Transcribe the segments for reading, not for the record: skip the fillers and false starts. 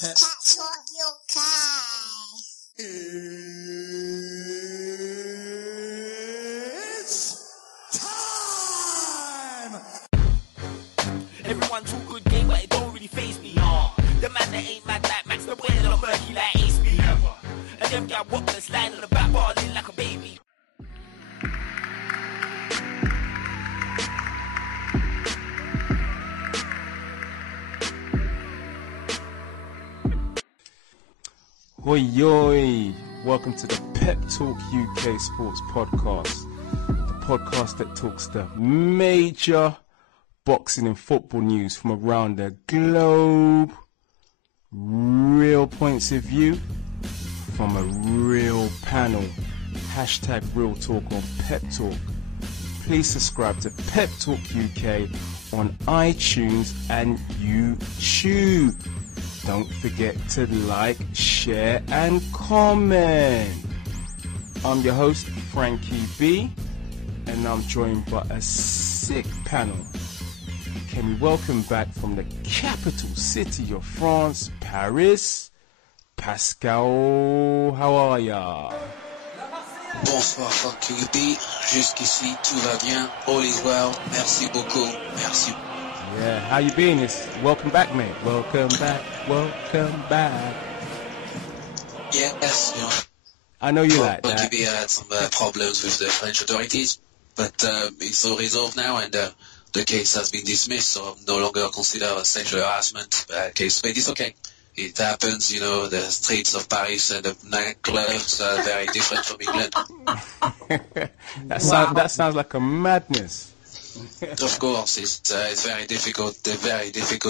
Pep Talk UK. It's time! Everyone talk good game, but it don't really faze me. Nah, the man that ain't mad like Max, the boy that don't murky like Ace B. And them guy walk the slide on the back, balling like a baby. Oi, oi! Welcome to the Pep Talk UK Sports Podcast, the podcast that talks the major boxing and football news from around the globe. Real points of view from a real panel. Hashtag Real Talk on Pep Talk. Please subscribe to Pep Talk UK on iTunes and YouTube. Don't forget to like, share and comment. I'm your host, Frankie B, and I'm joined by a sick panel. Can we welcome back from the capital city of France, Paris, Pascal, how are ya? Bonsoir Frankie B, jusqu'ici tout va bien, all is well, merci beaucoup, merci. Yeah, how you been? Welcome back, mate. Welcome back, welcome back. Yes, you know. I know you like that. Frankie B had some problems with the French authorities, but it's all resolved now, and the case has been dismissed, so I'm no longer considered a sexual harassment case, but it's okay. It happens, you know, the streets of Paris and the nightclubs are very different from England. That sounds like a madness. Of course, it's a very difficult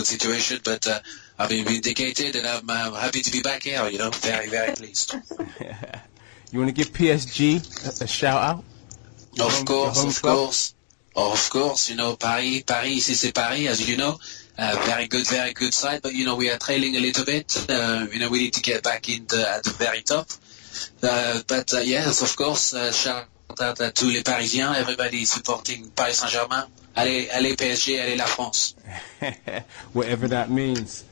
situation, but I've been vindicated and I'm happy to be back here, you know, very, very pleased. You want to give PSG a shout out? Of course, you know, Paris, c'est Paris, as you know. Very good side, but you know, we are trailing a little bit. You know, we need to get back at the very top. But yes, of course, shout out à tous les Parisiens, everybody supporting Paris Saint-Germain. Allez PSG, allez la France. Whatever that means.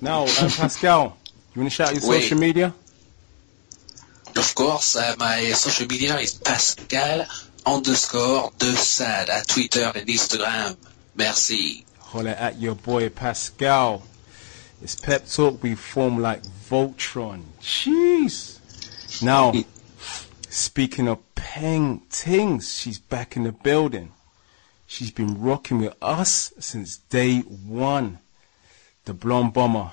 Now, Pascal, you want to shout out your social media? Of course, my social media is Pascal_de_Sade at Twitter and Instagram. Merci. Holler at your boy Pascal. It's Pep Talk. We form like Voltron. Jeez. Now, speaking of Peng Tings, she's back in the building. She's been rocking with us since day one. The blonde bomber,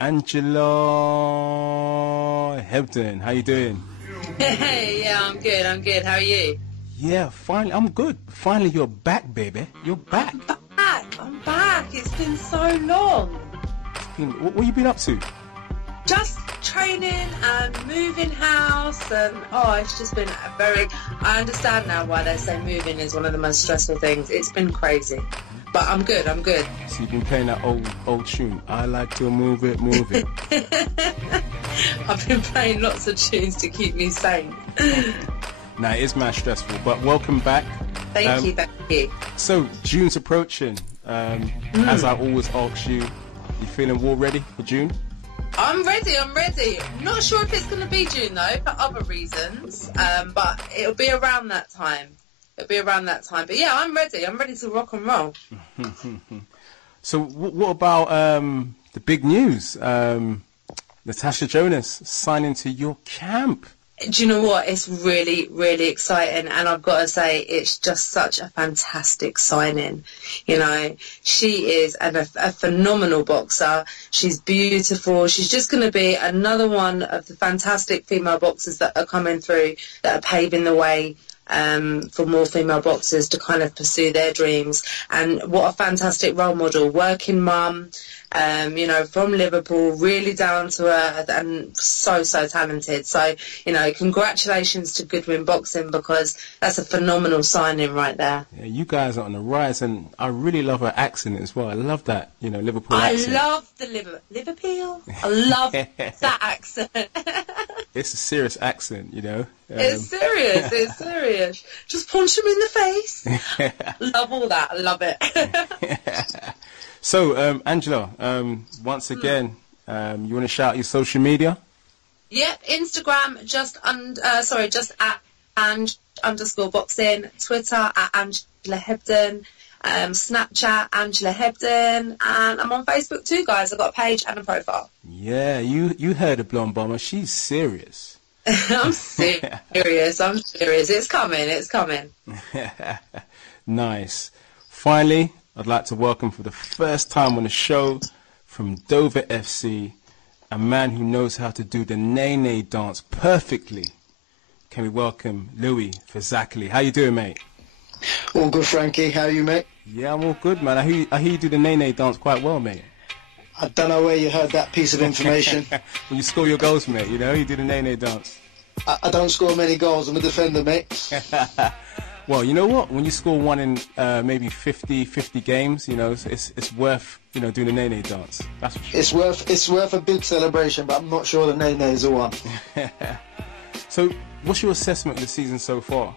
Angela Hebden. How you doing? Hey, yeah, I'm good. How are you? Yeah, finally, I'm good. Finally, you're back, baby. You're back. I'm back. It's been so long. What have you been up to? Just training and moving house, and it's just been I understand now why they say moving is one of the most stressful things. It's been crazy, but I'm good. So you've been playing that old tune. I like to move it. I've been playing lots of tunes to keep me sane. Nah, it is mad stressful, but welcome back. Thank you. So June's approaching. As I always ask you, you feeling war ready for June? I'm ready. Not sure if it's going to be June though, for other reasons. But it'll be around that time. But yeah, I'm ready. I'm ready to rock and roll. So what about the big news? Natasha Jonas signing to your camp. Do you know what? It's really, really exciting, and I've got to say, it's just such a fantastic signing. You know, she is a phenomenal boxer. She's beautiful. She's just going to be another one of the fantastic female boxers that are coming through, that are paving the way for more female boxers to kind of pursue their dreams. And what a fantastic role model, working mum. You know, from Liverpool, really down to earth and so talented. So, you know, congratulations to Goodwin Boxing, because that's a phenomenal signing right there. Yeah, you guys are on the rise, and I really love her accent as well. I love that, you know, Liverpool accent. I love the Liverpool. I love that accent. It's a serious accent, you know. It's serious. Just punch him in the face. Love all that. I love it. So, Angela, once again, You want to shout out your social media? Yep, Instagram just at _boxing, Twitter at Angela Hebden, Snapchat Angela Hebden, and I'm on Facebook too, guys. I've got a page and a profile. Yeah, you heard of Blonde Bomber. She's serious. I'm serious. It's coming. Nice. Finally, I'd like to welcome for the first time on the show from Dover FC, a man who knows how to do the Nene dance perfectly. Can we welcome Louis Fazakli? How you doing, mate? All good, Frankie. How are you, mate? Yeah, I'm all good, man. I hear you do the Nene dance quite well, mate. I don't know where you heard that piece of information. When you score your goals, mate, you do the Nene dance. I don't score many goals. I'm a defender, mate. Well, you know what? When you score one in maybe 50 games, it's worth doing the Nene dance. That's for sure. It's worth a big celebration, but I'm not sure the Nene is the one. So, what's your assessment of the season so far?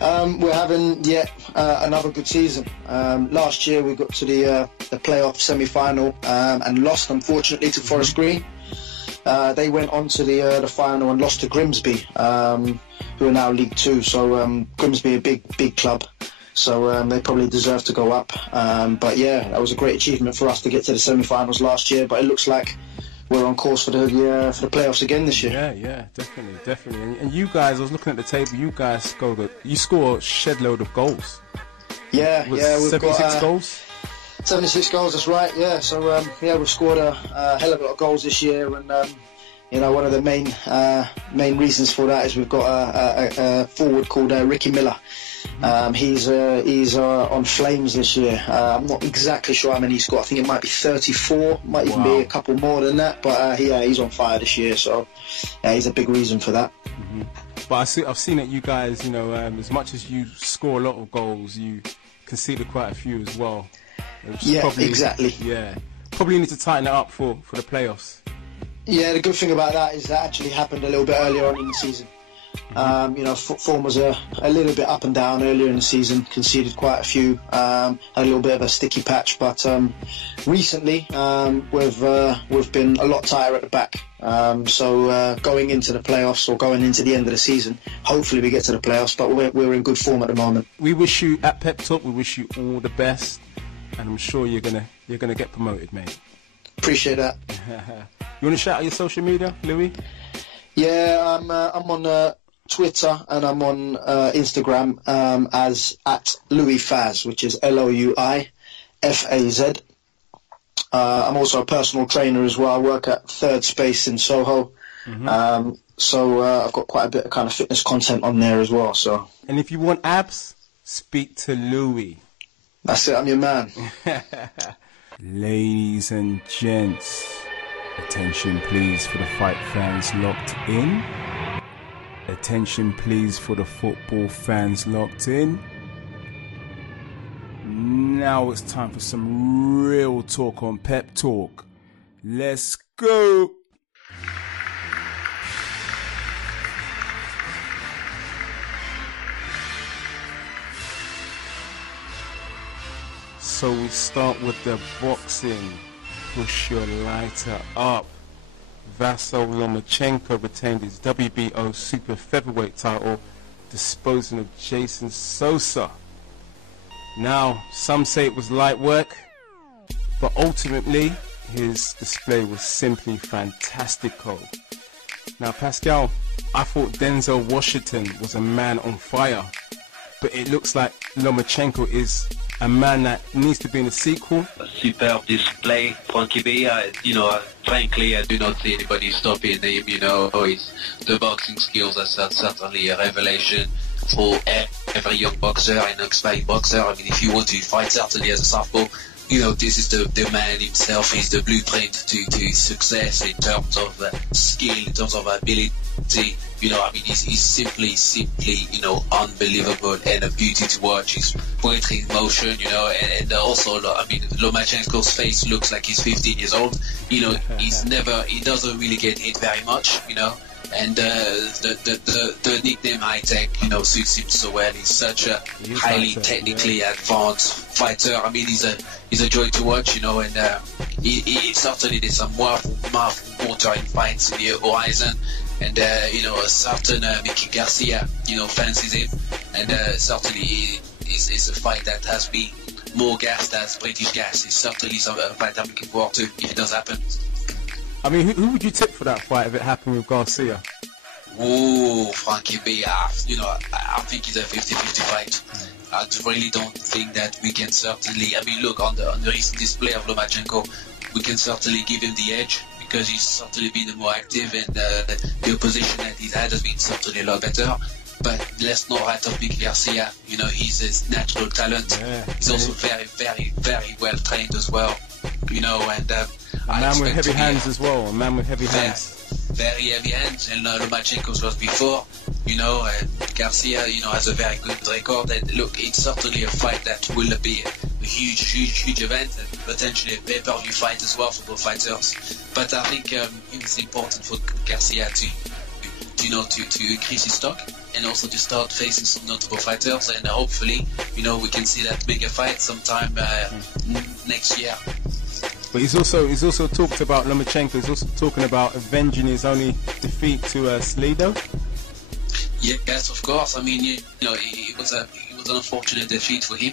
We're having yet another good season. Last year we got to the playoff semi-final and lost, unfortunately, to Forest Green. They went on to the final and lost to Grimsby, who are now League 2. So Grimsby, a big club. So they probably deserve to go up. But yeah, that was a great achievement for us to get to the semi-finals last year. But it looks like we're on course for the playoffs again this year. Yeah, definitely. And you guys, I was looking at the table. You guys score a shed load of goals. Yeah, we've 76 got goals. 76 goals, that's right. Yeah, so we've scored a hell of a lot of goals this year, and one of the main reasons for that is we've got a forward called Ricky Miller. He's on flames this year. I'm not exactly sure how many he's got. I think it might be 34, might even be a couple more than that. But he's on fire this year, so he's a big reason for that. Mm-hmm. But I've seen that you guys, as much as you score a lot of goals, you conceded quite a few as well. Exactly. Yeah, probably need to tighten it up for the playoffs. Yeah, the good thing about that is that actually happened a little bit earlier on in the season. Form was a little bit up and down earlier in the season, conceded quite a few, had a little bit of a sticky patch, but recently we've been a lot tighter at the back. So going into the playoffs or going into the end of the season, hopefully we get to the playoffs, but we're in good form at the moment. We wish you, at Pep Talk, we wish you all the best, and I'm sure you're gonna get promoted, mate. Appreciate that. You want to shout out your social media, Louis? Yeah, I'm on Twitter and I'm on Instagram as at Louis Faz, which is LOUIFAZ. I'm also a personal trainer as well. I work at Third Space in Soho. Mm-hmm. So I've got quite a bit of kind of fitness content on there as well. So. And if you want abs, speak to Louis. That's it, I'm your man. Ladies and gents, attention please for the fight fans locked in. Attention please for the football fans locked in. Now it's time for some real talk on Pep Talk. Let's go! So we start with the boxing. Push your lighter up. Vasyl Lomachenko retained his WBO super featherweight title, disposing of Jason Sosa. Now, some say it was light work, but ultimately his display was simply fantastico. Now, Pascal, I thought Denzel Washington was a man on fire, but it looks like Lomachenko is a man that needs to be in a sequel. A superb display, Frankie B. Frankly, I do not see anybody stopping him. The boxing skills are certainly a revelation for every young boxer and expiring boxer. I mean, if you want to fight certainly as a southpaw, this is the man himself. He's the blueprint to success in terms of skill, in terms of ability. He's simply, unbelievable and a beauty to watch. His poetry in motion, and also, Lomachenko's face looks like he's 15 years old. He doesn't really get hit very much, and the nickname High Tech, suits him so well. He's such a highly technically advanced fighter. I mean, he's a joy to watch, and certainly there's some more water in fights in the horizon, and a certain Mickey Garcia, fancies him, and certainly is a fight that has been more gas than British gas. It's certainly a fight I'm looking forward to if it does happen. I mean, who would you tip for that fight if it happened with Garcia? Oh, Frankie B, I think it's a 50-50 fight. I really don't think that we can certainly, look, on the recent display of Lomachenko, we can certainly give him the edge because he's certainly been the more active, and the opposition that he's had has been certainly a lot better. But let's not write off Mickey Garcia. He's a natural talent. Yeah. He's also very, very, very well trained as well. And a man with heavy hands as well. A man with heavy hands. Very heavy hands, and Lomachenko's was before. Garcia, has a very good record. And look, it's certainly a fight that will be a huge event, and potentially a pay-per-view fight as well for both fighters. But I think it's important for Garcia to increase his stock and also to start facing some notable fighters, and hopefully, we can see that bigger fight sometime next year. But he's also talked about Lomachenko. He's also talking about avenging his only defeat to Slido. Yes, of course. It was an unfortunate defeat for him,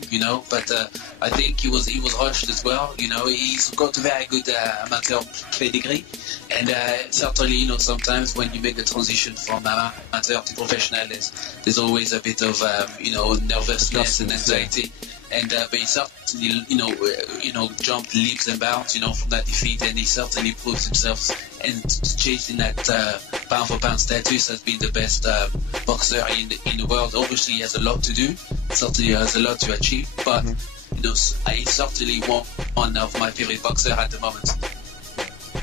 but I think he was rushed as well. He's got a very good amateur pedigree, and certainly, sometimes when you make the transition from amateur to professional, there's always a bit of nervousness and anxiety. And but he certainly, jumped leaps and bounds, from that defeat, and he certainly proves himself and chasing that pound-for-pound status as being the best boxer in the world. Obviously, he has a lot to do. Certainly has a lot to achieve, but he's certainly one of my favorite boxers at the moment.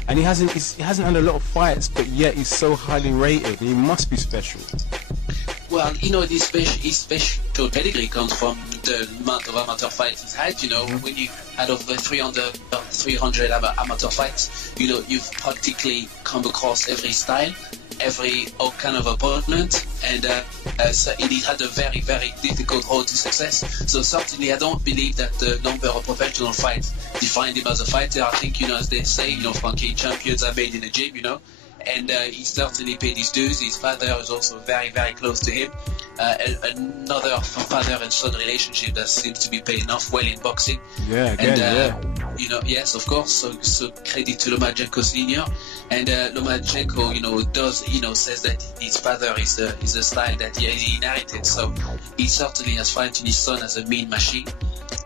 And he hasn't had a lot of fights, but yet he's so highly rated. He must be special. Well, his special pedigree comes from the amount of amateur fights he's had. When you had over 300 amateur fights, you've practically come across every style, every kind of opponent, and so he had a very, very difficult road to success. So certainly, I don't believe that the number of professional fights defined him as a fighter. I think, as they say, Frankie, champions are made in the gym, and he certainly paid his dues. His father is also very, very close to him. Another father and son relationship that seems to be paying off well in boxing. Yeah, again, yes, of course. So credit to Lomachenko Senior, and Lomachenko, says that his father is a style that he inherited. So he certainly has fine his son as a mean machine.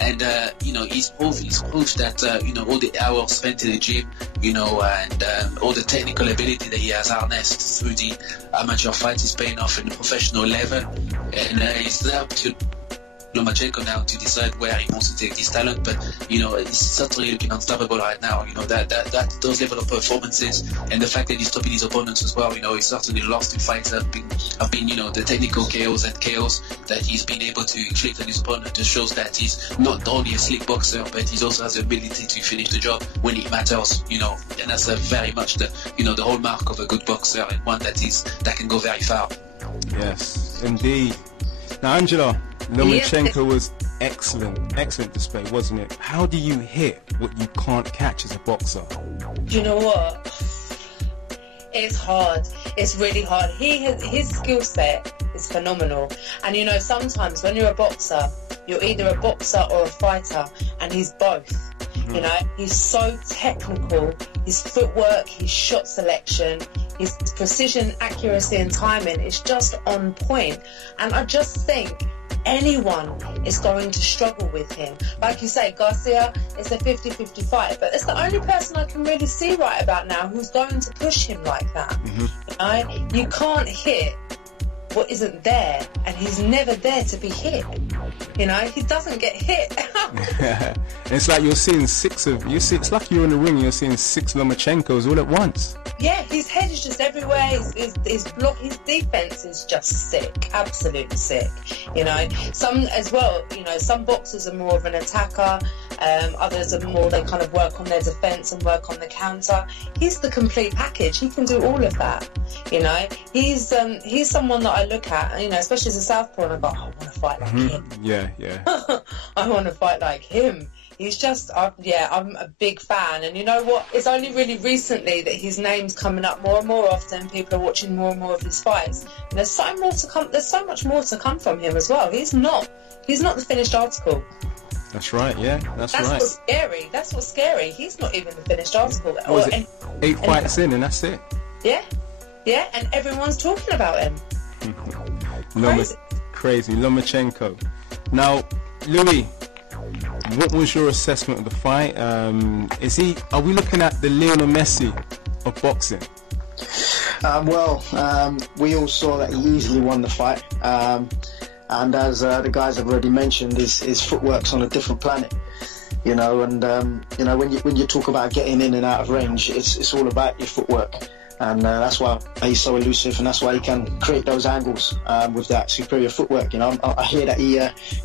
And he's proved that all the hours spent in the gym, and all the technical ability that he has harnessed through the amateur fight is paying off in the professional level, and it's up to Lomachenko now to decide where he wants to take his talent. But he's certainly looking unstoppable right now. That those level of performances, and the fact that he's stopping his opponents as well. He's certainly lost in fights that have been the technical chaos that he's been able to inflict on his opponent. Just shows that he's not only a slick boxer, but he also has the ability to finish the job when it matters. And that's very much the hallmark of a good boxer, and one that can go very far. Yes, indeed. Now, Angela, Lomachenko was excellent display, wasn't it? How do you hit what you can't catch as a boxer? Do you know what? It's hard. It's really hard. His skill set is phenomenal. And sometimes when you're a boxer, you're either a boxer or a fighter, and he's both. Mm-hmm. He's so technical. His footwork, his shot selection, his precision, accuracy and timing is just on point. And I just think anyone is going to struggle with him. Like you say, Garcia, it's a 50-50 fight, but it's the only person I can really see right about now who's going to push him like that. Mm-hmm. You can't hit what isn't there, and he's never there to be hit. He doesn't get hit. It's like you're seeing it's like you're in the ring and you're seeing 6 Lomachenkos all at once. Yeah, his head is just everywhere. His defense is just sick, absolutely sick. Some boxers are more of an attacker. Others are more, they kind of work on their defense and work on the counter. He's the complete package. He can do all of that. He's someone that I look at, especially as a southpaw, and I go, I want to fight like him. Yeah. I want to fight like him. He's just, I'm a big fan. And you know what? It's only really recently that his name's coming up more and more often. People are watching more and more of his fights. And there's so more to come. There's so much more to come from him as well. He's not the finished article. That's right. Yeah, that's right. What's scary. That's what's scary. He's not even the finished article. What was it? 8 fights in, and that's it. Yeah, and everyone's talking about him. Crazy. Lomachenko. Now, Louis, what was your assessment of the fight? Are we looking at the Lionel Messi of boxing? We all saw that he easily won the fight. And as the guys have already mentioned, his footwork's on a different planet. You know, and when you talk about getting in and out of range, it's all about your footwork. And that's why he's so elusive, and that's why he can create those angles with that superior footwork. You know, I hear that he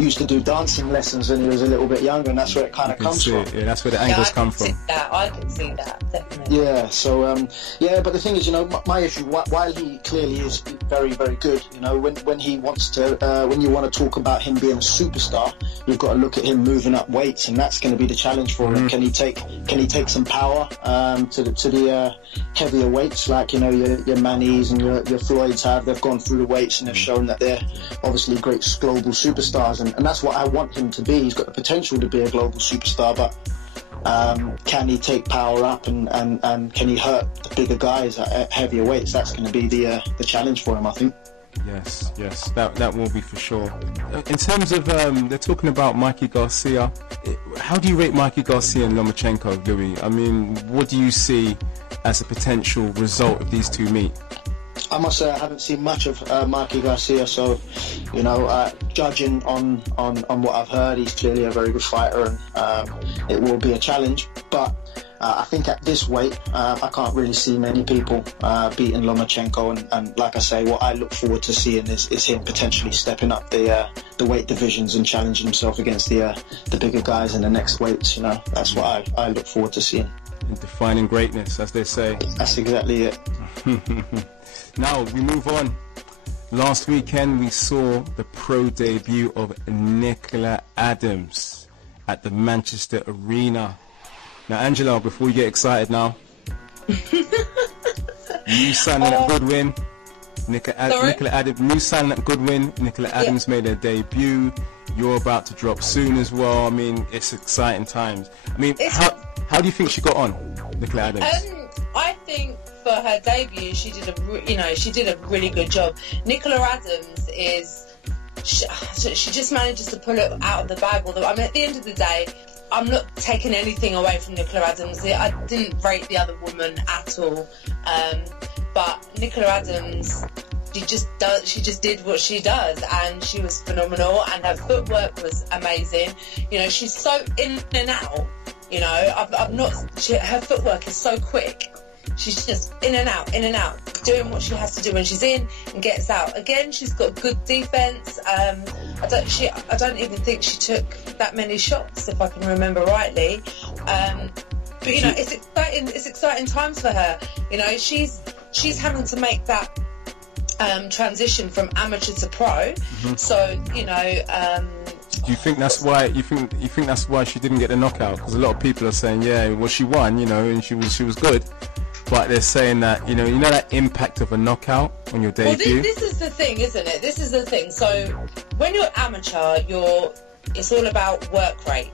used to do dancing lessons when he was a little bit younger, and that's where it kind of comes from. Yeah, that's where the angles come from. I can see that, definitely. Yeah, so, but the thing is, you know, my issue, while he clearly is very, very good, you know, when he wants to, when you want to talk about him being a superstar, you've got to look at him moving up weights, and that's going to be the challenge for him. Can he take some power to the heavier weights? Like, you know, your Mannies and your Floyds they've gone through the weights and they've shown that they're obviously great global superstars, and that's what I want him to be. He's got the potential to be a global superstar, but can he take power up and can he hurt the bigger guys at heavier weights? That's going to be the challenge for him, I think. Yes, that will be for sure. In terms of, they're talking about Mikey Garcia. How do you rate Mikey Garcia and Lomachenko, Louis? I mean, what do you see as a potential result if these two meet? I must say I haven't seen much of Mikey Garcia, so, you know, judging on what I've heard, he's clearly a very good fighter, and it will be a challenge. But I think at this weight, I can't really see many people beating Lomachenko, and like I say, what I look forward to seeing is him potentially stepping up the weight divisions and challenging himself against the bigger guys in the next weights. You know, that's what I look forward to seeing. And defining greatness, as they say. That's exactly it. Now we move on. Last weekend we saw the pro debut of Nicola Adams at the Manchester Arena. Now, Angela, before you get excited now, new signing at Goodwin. Nicola Adams, new signing at Goodwin. Nicola Adams made her debut. You're about to drop soon as well. I mean, it's exciting times. I mean, how do you think she got on, Nicola Adams? I think for her debut, she did a really good job. Nicola Adams she just manages to pull it out of the bag. I mean, at the end of the day, I'm not taking anything away from Nicola Adams. I didn't rate the other woman at all, but Nicola Adams, she just did what she does, and she was phenomenal, and her footwork was amazing. You know, she's so in and out. You know, her footwork is so quick. She's just in and out, doing what she has to do when she's in and gets out. Again, she's got good defence. I don't even think she took that many shots, if I can remember rightly. But you know, it's exciting times for her. You know, she's having to make that transition from amateur to pro. Mm-hmm. So you know. Do you think that's why? You think that's why she didn't get the knockout? Because a lot of people are saying, yeah, well, she won, you know, and she was good. But they're saying that, you know that impact of a knockout on your debut? Well, this is the thing, isn't it? This is the thing. So when you're amateur, it's all about work rate.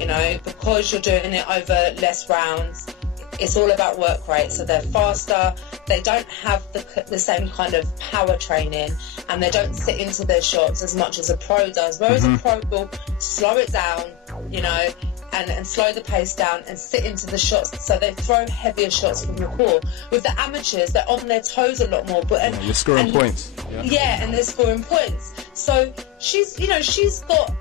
You know, because you're doing it over less rounds, it's all about work rate. So they're faster. They don't have the same kind of power training, and they don't sit into their shots as much as a pro does. Whereas a pro will slow it down, you know, and slow the pace down and sit into the shots, so they throw heavier shots from the core. With the amateurs, they're on their toes a lot more, you're scoring points. Yeah, and they're scoring points. So she's got.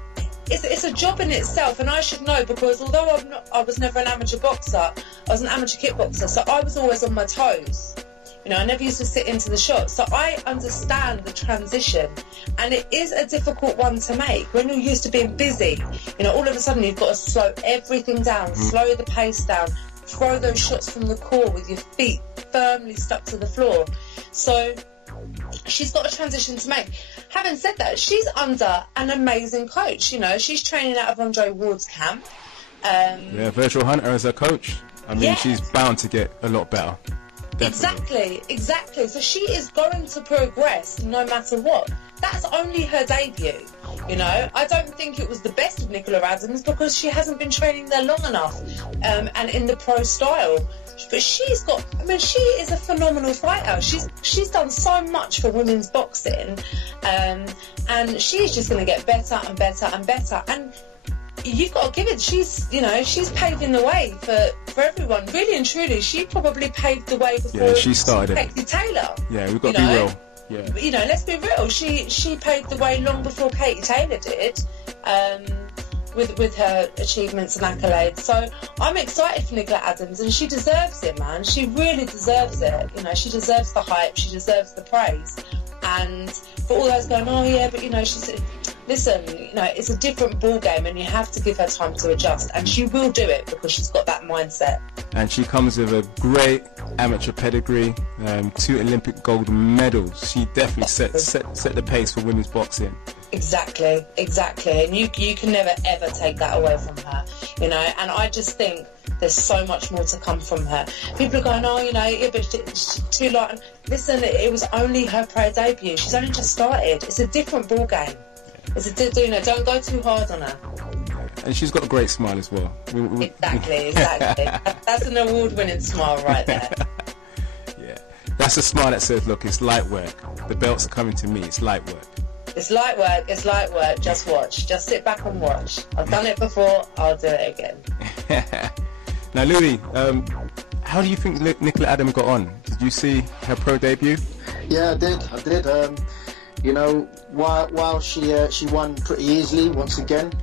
It's a job in itself, and I should know, because although I was never an amateur boxer, I was an amateur kickboxer, so I was always on my toes. You know, I never used to sit into the shots, so I understand the transition, and it is a difficult one to make when you're used to being busy. You know, all of a sudden you've got to slow everything down, slow the pace down, throw those shots from the core with your feet firmly stuck to the floor. So she's got a transition to make. Having said that, she's under an amazing coach. You know, she's training out of Andre Ward's camp. Yeah, Virgil Hunter as her coach. I mean, she's bound to get a lot better. Definitely. Exactly. So she is going to progress no matter what. That's only her debut. You know, I don't think it was the best of Nicola Adams because she hasn't been training there long enough and in the pro style. But she's got, I mean, she is a phenomenal fighter. She's done so much for women's boxing, and she's just going to get better and better and better. And you've got to give it, she's paving the way for everyone. Really and truly, she probably paved the way before she started Katie Taylor. Yeah, we've got to be real. Yeah. You know, let's be real. She paved the way long before Katie Taylor did, with her achievements and accolades. So I'm excited for Nicola Adams, and she deserves it, man. She really deserves it. You know, she deserves the hype. She deserves the praise. And for all those going, oh yeah, but you know, listen, you know, it's a different ball game, and you have to give her time to adjust, and she will do it because she's got that mindset. And she comes with a great amateur pedigree, 2 Olympic gold medals. She definitely set the pace for women's boxing. Exactly, and you can never ever take that away from her, you know. And I just think there's so much more to come from her. People are going, oh, you know, yeah, but it's too light. Listen, it was only her pro debut. She's only just started. It's a different ball game. You know, don't go too hard on her. And she's got a great smile as well. Exactly. That's an award-winning smile right there. Yeah, that's a smile that says, look, it's light work. The belts are coming to me. It's light work. It's light work. Just watch. Just sit back and watch. I've done it before. I'll do it again. Now, Louis, how do you think Nicola Adams got on? Did you see her pro debut? Yeah, I did. You know, while she won pretty easily once again,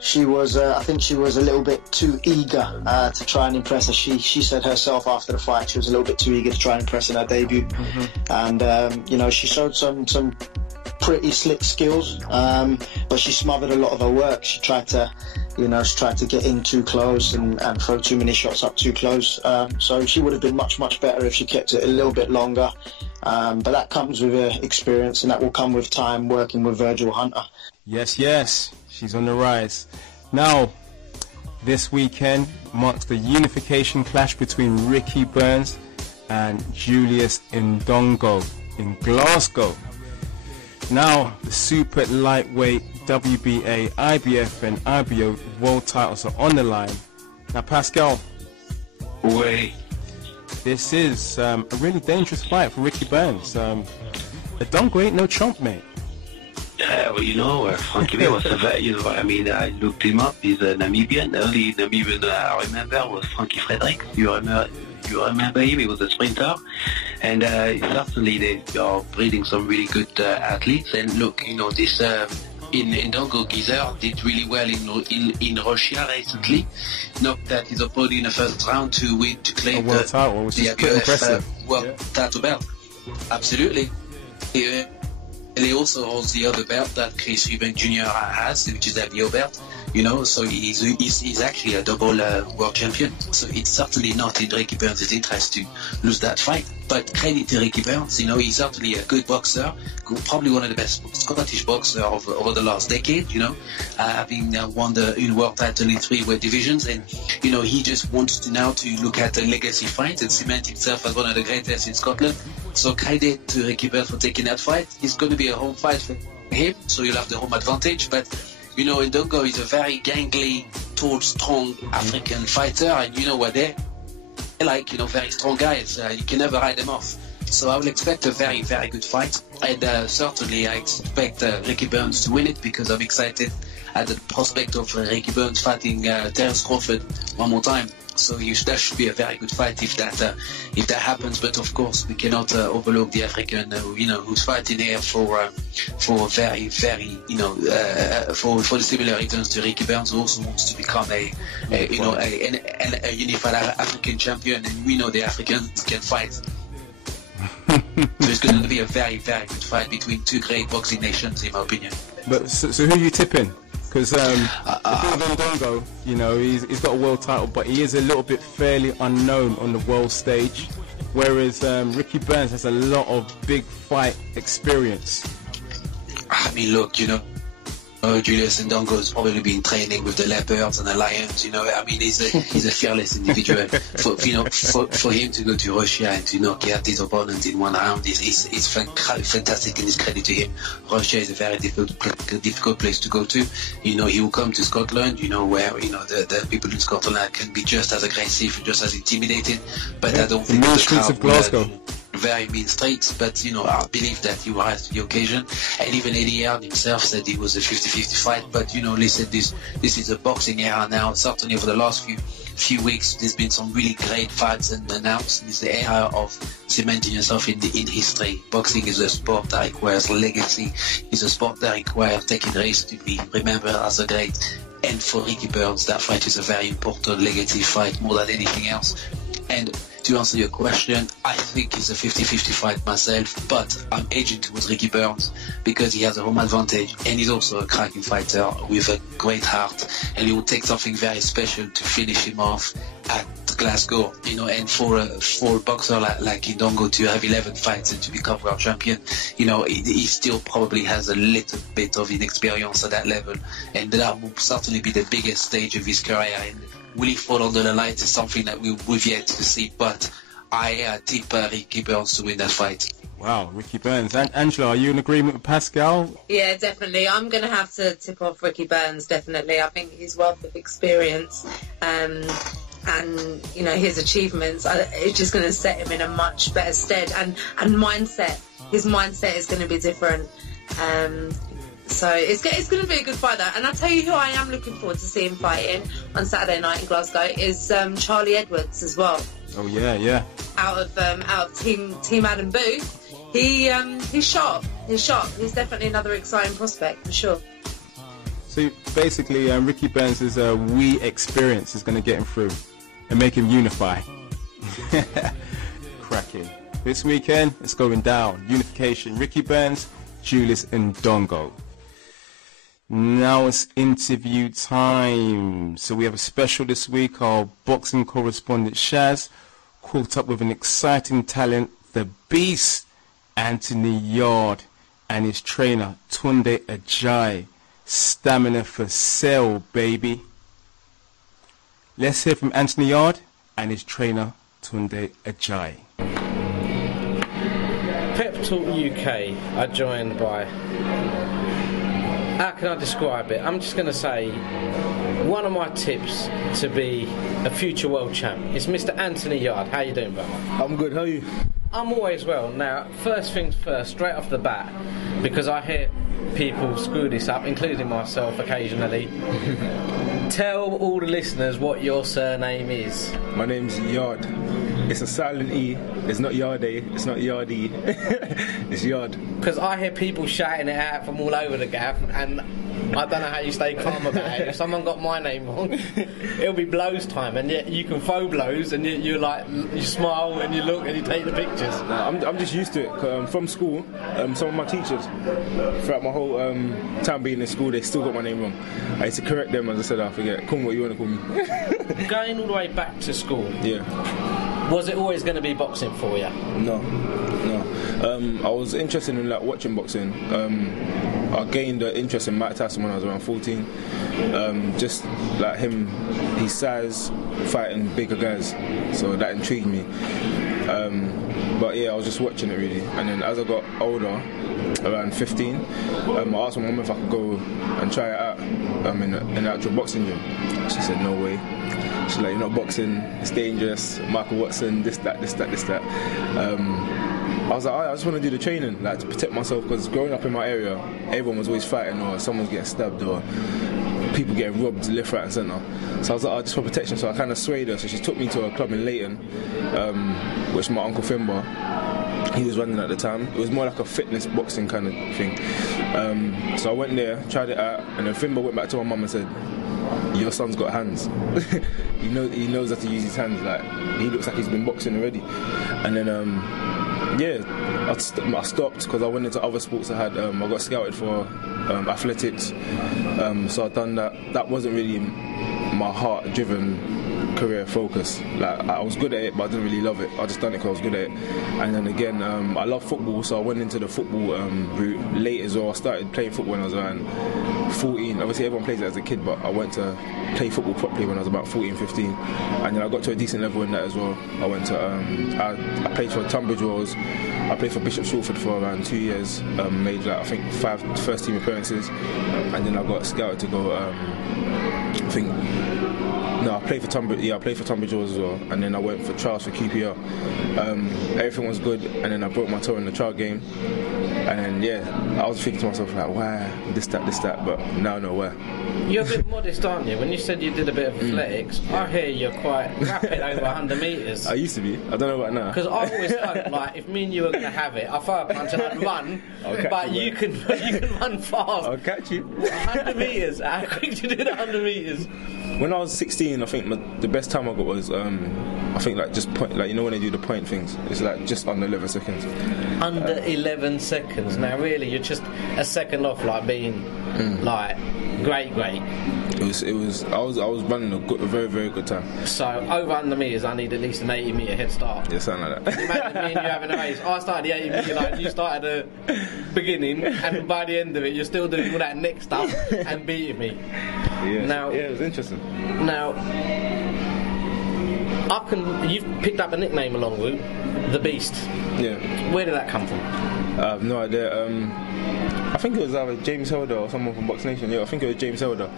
she was I think she was a little bit too eager to try and impress her. She said herself after the fight she was a little bit too eager to try and impress in her debut. And you know, she showed some pretty slick skills, but she smothered a lot of her work. She tried to get in too close and throw too many shots up too close. So she would have been much better if she kept it a little bit longer. But that comes with experience, and that will come with time working with Virgil Hunter. Yes, she's on the rise. Now, this weekend marks the unification clash between Ricky Burns and Julius Indongo in Glasgow. Now, the super lightweight WBA, IBF and IBO world titles are on the line. Now, Pascal. Oui. This is a really dangerous fight for Ricky Burns. Indongo ain't no chump, mate. Well, you know, Frankie was you know, I mean, I looked him up. He's a Namibian. The only Namibian I remember was Frankie Frederick. You remember him? He was a sprinter. And certainly they are breeding some really good athletes. And look, you know, this Indongo Geezer did really well in Russia recently. Knocked that his opponent in the first round to claim world title, which is pretty impressive. World title belt. Absolutely. He also holds the other belt that Chris Eubank Jr. has, which is the IBO belt. You know, so he's actually a double world champion. So it's certainly not in Ricky Burns' interest to lose that fight. But credit to Ricky Burns, you know, he's certainly a good boxer, probably one of the best Scottish boxers over the last decade, you know, having won the world title in 3 weight divisions. And, you know, he just wants to now to look at the legacy fight and cement himself as one of the greatest in Scotland. So credit to Ricky Burns for taking that fight. It's going to be a home fight for him, so you'll have the home advantage. But you know, Indongo is a very gangly, tall, strong African fighter, and you know what they're like, you know, very strong guys. You can never ride them off. So I will expect a very, very good fight, and certainly I expect Ricky Burns to win it because I'm excited at the prospect of Ricky Burns fighting Terence Crawford one more time. So that should be a very good fight if that happens. But of course, we cannot overlook the African, you know, who's fighting here for very, very, you know, for the similar reasons to Ricky Burns, who also wants to become a unified African champion, and we know the Africans can fight. So it's going to be a very, very good fight between 2 great boxing nations, in my opinion. But so who are you tipping? Because Indongo, you know, he's got a world title, but he is a little bit fairly unknown on the world stage, whereas Ricky Burns has a lot of big fight experience. I mean, look, you know, Julius Indongo has probably been training with the leopards and the lions. You know, I mean, he's a fearless individual. For him to go to Russia and to knock out his opponent in one round is fantastic, and it's credit to him. Russia is a very difficult place to go to. You know, he will come to Scotland. You know, where the people in Scotland can be just as aggressive, just as intimidating. But I don't think the streets of Glasgow. Very mean streets, but I believe that he will rise to the occasion. And even Aidi Akhtar himself said it was a 50-50 fight. But listen, this is a boxing era now. Certainly over the last few weeks, there's been some really great fights and announced. It's the era of cementing yourself in history. Boxing is a sport that requires legacy. It's a sport that requires taking risks to be remembered as a great. And for Ricky Burns, that fight is a very important legacy fight, more than anything else. And to answer your question, I think it's a 50-50 fight myself, but I'm edging towards Ricky Burns because he has a home advantage, and he's also a cracking fighter with a great heart, and he will take something very special to finish him off at Glasgow. And for a boxer like Indongo to have 11 fights and to become world champion, he still probably has a little bit of inexperience at that level, and that will certainly be the biggest stage of his career. And will he fall under the lights is something that we've yet to see, but I tip Ricky Burns to win that fight. Wow, Ricky Burns. And Angela, are you in agreement with Pascal? Yeah, definitely. I'm going to have to tip off Ricky Burns, definitely. I think his wealth of experience and his achievements is just going to set him in a much better stead. And mindset, his mindset is going to be different. So it's going to be a good fight, though. And I'll tell you who I am looking forward to seeing fighting on Saturday night in Glasgow is Charlie Edwards as well. Oh yeah. Out of Team Adam Booth, he's sharp. He's sharp. He's definitely another exciting prospect for sure. So basically, Ricky Burns' Wii experience is going to get him through and make him unify. Cracking. This weekend, it's going down. Unification. Ricky Burns, Julius Indongo. Now it's interview time. So we have a special this week. Our boxing correspondent Shaz caught up with an exciting talent, the Beast, Anthony Yarde, and his trainer, Tunde Ajayi. Stamina for sale, baby. Let's hear from Anthony Yarde and his trainer, Tunde Ajayi. Pep Talk UK are joined by, how can I describe it? I'm just going to say one of my tips to be a future world champ is Mr. Anthony Yarde. How you doing, brother? I'm good, how are you? I'm always well. Now, first things first, straight off the bat, because I hear people screw this up, including myself occasionally. Tell all the listeners what your surname is. My name's Yarde. It's a silent E. It's not Yarde. It's not Yarde. It's Yarde. Because I hear people shouting it out from all over the gaff, and I don't know how you stay calm about it. If someone got my name wrong, it'll be blows time, and yet you can throw blows, and you smile and you look and you take the pictures. I'm just used to it. From school, some of my teachers, throughout my whole time being in school, they still got my name wrong. I used to correct them, as I said, I forget. Call me what you want to call me. Going all the way back to school. Yeah. Was it always going to be boxing for you? No. I was interested in watching boxing. I gained an interest in Mike Tyson when I was around 14. Just like him, his size, fighting bigger guys, so that intrigued me. But yeah, I was just watching it really. And then as I got older, around 15, I asked my mum if I could go and try it out in an actual boxing gym. She said no way. She's like, you're not boxing, it's dangerous, Michael Watson, this, that. I was like, I just want to do the training, to protect myself, because growing up in my area, everyone was always fighting, or someone's getting stabbed, or people getting robbed left, right and centre. So I was like, just for protection, so I kind of swayed her. So she took me to a club in Leighton, which my uncle Fimba, he was running at the time. It was more like a fitness boxing kind of thing. So I went there, tried it out, and then Fimba went back to my mum and said, your son's got hands. he knows how to use his hands. He looks like he's been boxing already. And then I stopped because I went into other sports. I got scouted for athletics, so I've done that. That wasn't really my heart-driven career focus. Like, I was good at it, but I didn't really love it. I just done it because I was good at it. And then again, I love football, so I went into the football route late as well. I started playing football when I was around 14. Obviously, everyone plays it as a kid, but I went to play football properly when I was about 14, 15. And then I got to a decent level in that as well. I went to, I played for Tunbridge Wells. I played for Bishop Stortford for around 2 years. Made, like, I think 5 first team appearances. And then I got scouted to go, I played for Tunbridge. Yeah, I played for Tunbridge Wells as well, and then I went for trials for QPR. Everything was good, and then I broke my toe in the trial game, and then I was thinking to myself like, why this that, but now I know why. You're a bit modest, aren't you? When you said you did a bit of athletics, I hear you're quite rapid over 100 metres. I used to be. I don't know about now. Because I always thought, like, if me and you were going to have it, I'll throw a punch and I'd run, but you can run fast. I'll catch you. 100 metres. How quick you did 100 metres? When I was 16, I think the best time I got was, I think, like, just point, like, you know when they do the point things, it's like just under 11 seconds. Under 11 seconds. Now, really, you're just a second off, like, being like great. It was. I was running a very, very good time. So over 100 metres, I need at least an 80-metre head start. Yeah, something like that. Imagine me and you having a race. I started the 80-metre line, you started the beginning, and by the end of it, you're still doing all that next stuff and beating me. Yeah. Now, it was interesting. Now, you've picked up a nickname along with the Beast. Yeah. Where did that come from? I have no idea. I think it was either James Helder or someone from Box Nation. Yeah, I think it was James Helder.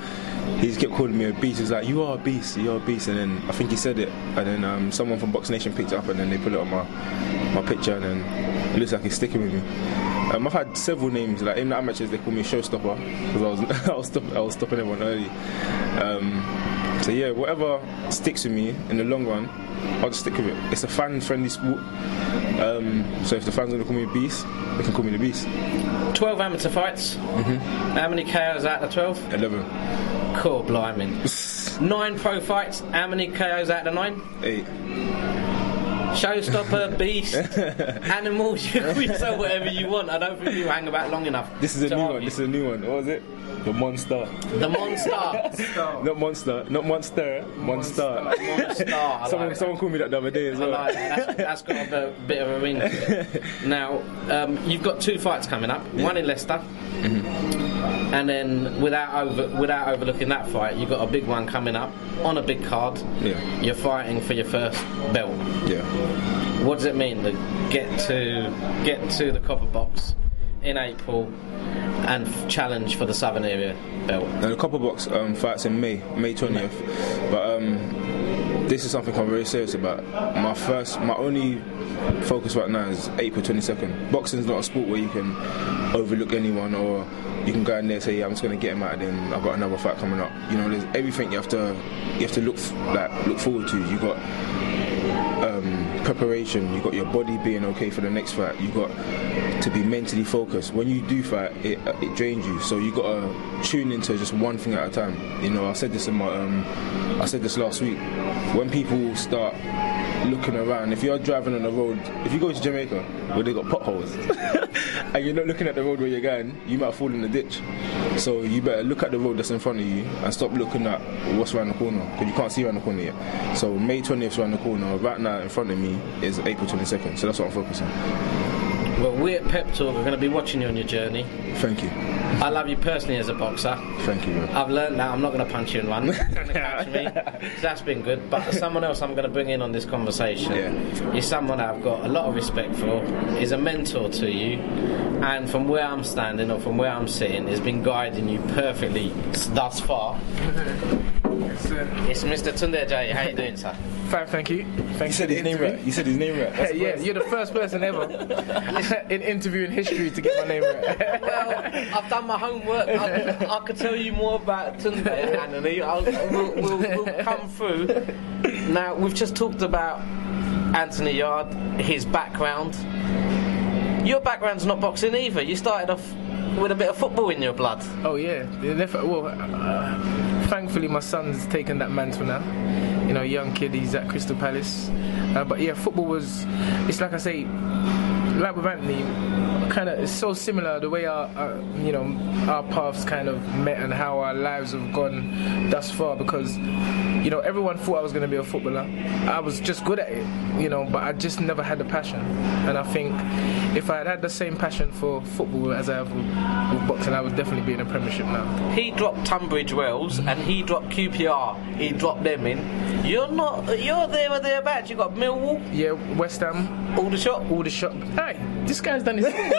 He just kept calling me a beast. He was like, "You are a beast, you're a beast." And then I think he said it, and then someone from Box Nation picked it up, and then they put it on my picture, and then it looks like it's sticking with me. I've had several names. Like in the amateurs, they call me Showstopper because I was stopping everyone early. So yeah, whatever sticks with me in the long run, I'll just stick with it. It's a fan-friendly sport. So if the fans want to call me Beast, they can call me the Beast. 12 amateur fights. How many KOs out of 12? 11. Cool, blimey. 9 pro fights. How many KOs out of 9? 8. Showstopper, Beast, Animals. You call yourself whatever you want. I don't think you hang about long enough. This is a new one. This is a new one. What was it? The Monster. The Monster. Not Monster. Not Monster. Monster. Monster. Someone called me that the other day as well. I like that. That's got a bit of a ring to it. Now, you've got 2 fights coming up. Yeah. One in Leicester. And then, without overlooking that fight, you've got a big one coming up on a big card. Yeah. You're fighting for your first belt. Yeah. What does it mean to get to the Copper Box in April and challenge for the Southern Area belt? Now the Copper Box fights in May 20th, but this is something I'm very serious about. My only focus right now is April 22nd. Boxing's not a sport where you can overlook anyone or you can go in there and say, yeah, I'm just going to get him out, and then I've got another fight coming up. You know, there's everything you have to look forward to. You got preparation, you got your body being okay for the next fight, you got to be mentally focused. When you do fight, it drains you, so you got to tune into just one thing at a time. You know, I said this last week. When people start looking around, if you're driving on the road, if you go to Jamaica where they got potholes and you're not looking at the road where you're going, you might fall in the ditch. So you better look at the road that's in front of you and stop looking at what's around the corner, because you can't see around the corner yet. So May 20th is around the corner. Right now in front of me is April 22nd, so that's what I'm focusing on. Well, we at Pep Talk are going to be watching you on your journey. Thank you. I love you personally as a boxer. Thank you, man. I've learned that I'm not going to punch you in one. You're going to catch me. So that's been good. But someone else I'm going to bring in on this conversation is someone I've got a lot of respect for, is a mentor to you, and from where I'm standing or from where I'm sitting, has been guiding you perfectly thus far. Yes, sir. It's Mr. Tunde Ajayi. How you doing, sir? Fine, thank you. You said his name right. You said his name right. Yeah, you're the first person ever in interviewing history to get my name right. Well, I've done my homework. I could tell you more about Tunde and Anthony. We'll come through. Now, we've just talked about Anthony Yarde, his background. Your background's not boxing either. You started off with a bit of football in your blood. Oh yeah, well, thankfully my son's taken that mantle now. You know, young kid, he's at Crystal Palace. But yeah, football was, it's like I say, like with Anthony, kind of, it's so similar the way our paths kind of met and how our lives have gone thus far, because everyone thought I was going to be a footballer. I was just good at it, but I just never had the passion. And I think if I had the same passion for football as I have with boxing, I would definitely be in the Premiership now. He dropped Tunbridge Wells and he dropped QPR. He dropped them in. You're there or thereabouts. You got Millwall. Yeah, West Ham. All the shot. Hey, this guy's done his thing.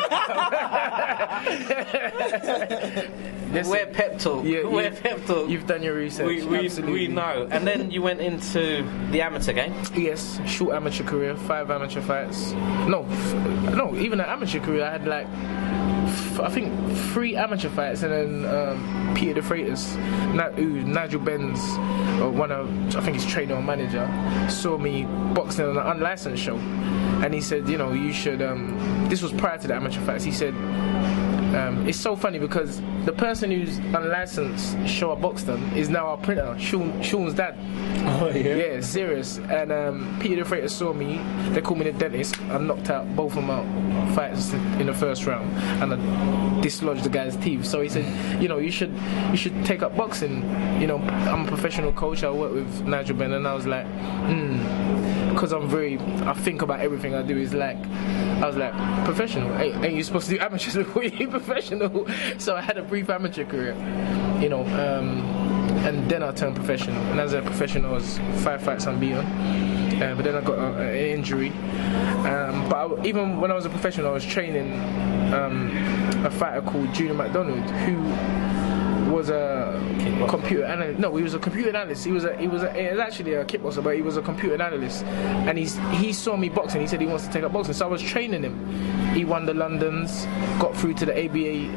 We're Pep Talk. Yeah, We're Pep Talk. You've done your research. We know. And then you went into the amateur game. Yes, short amateur career, 5 amateur fights. No, even an amateur career. I had like, I think 3 amateur fights, and then Peter De Freitas, Nigel Benz, I think his trainer or manager, saw me boxing on an unlicensed show, and he said, you should. This was prior to the amateur fights. He said, it's so funny because the person who's unlicensed show I boxed on is now our printer, Sean's dad. Oh yeah? Yeah, serious. And Peter De Freitas saw me, they called me the dentist. I knocked out both of my fights in the first round and I dislodged the guy's teeth. So he said, you should take up boxing. I'm a professional coach, I work with Nigel Ben, and I was like, because I think about everything I do is like, I was like, professional? Ain't you supposed to do amateurs before you do professional? So I had a brief amateur career, and then I turned professional. And as a professional, I was 5 fights unbeaten. But then I got an injury. But even when I was a professional, I was training a fighter called Junior McDonald, who was a computer analyst. No, he was a computer analyst. He was actually a kickboxer, but he was a computer analyst. And he saw me boxing. He said he wants to take up boxing. So I was training him. He won the Londons, got through to the ABA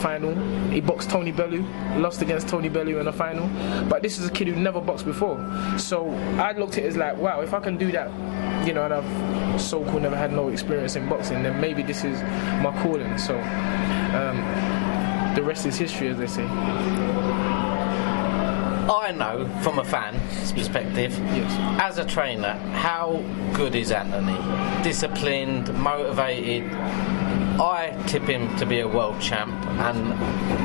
final. He boxed Tony Bellew, lost against Tony Bellew in the final. But this is a kid who never boxed before. So I looked at it as like, wow, if I can do that, and I've so-called never had no experience in boxing, then maybe this is my calling. So the rest is history, as they say. I know from a fan's perspective, yes, as a trainer, how good is Anthony? Disciplined, motivated. I tip him to be a world champ, and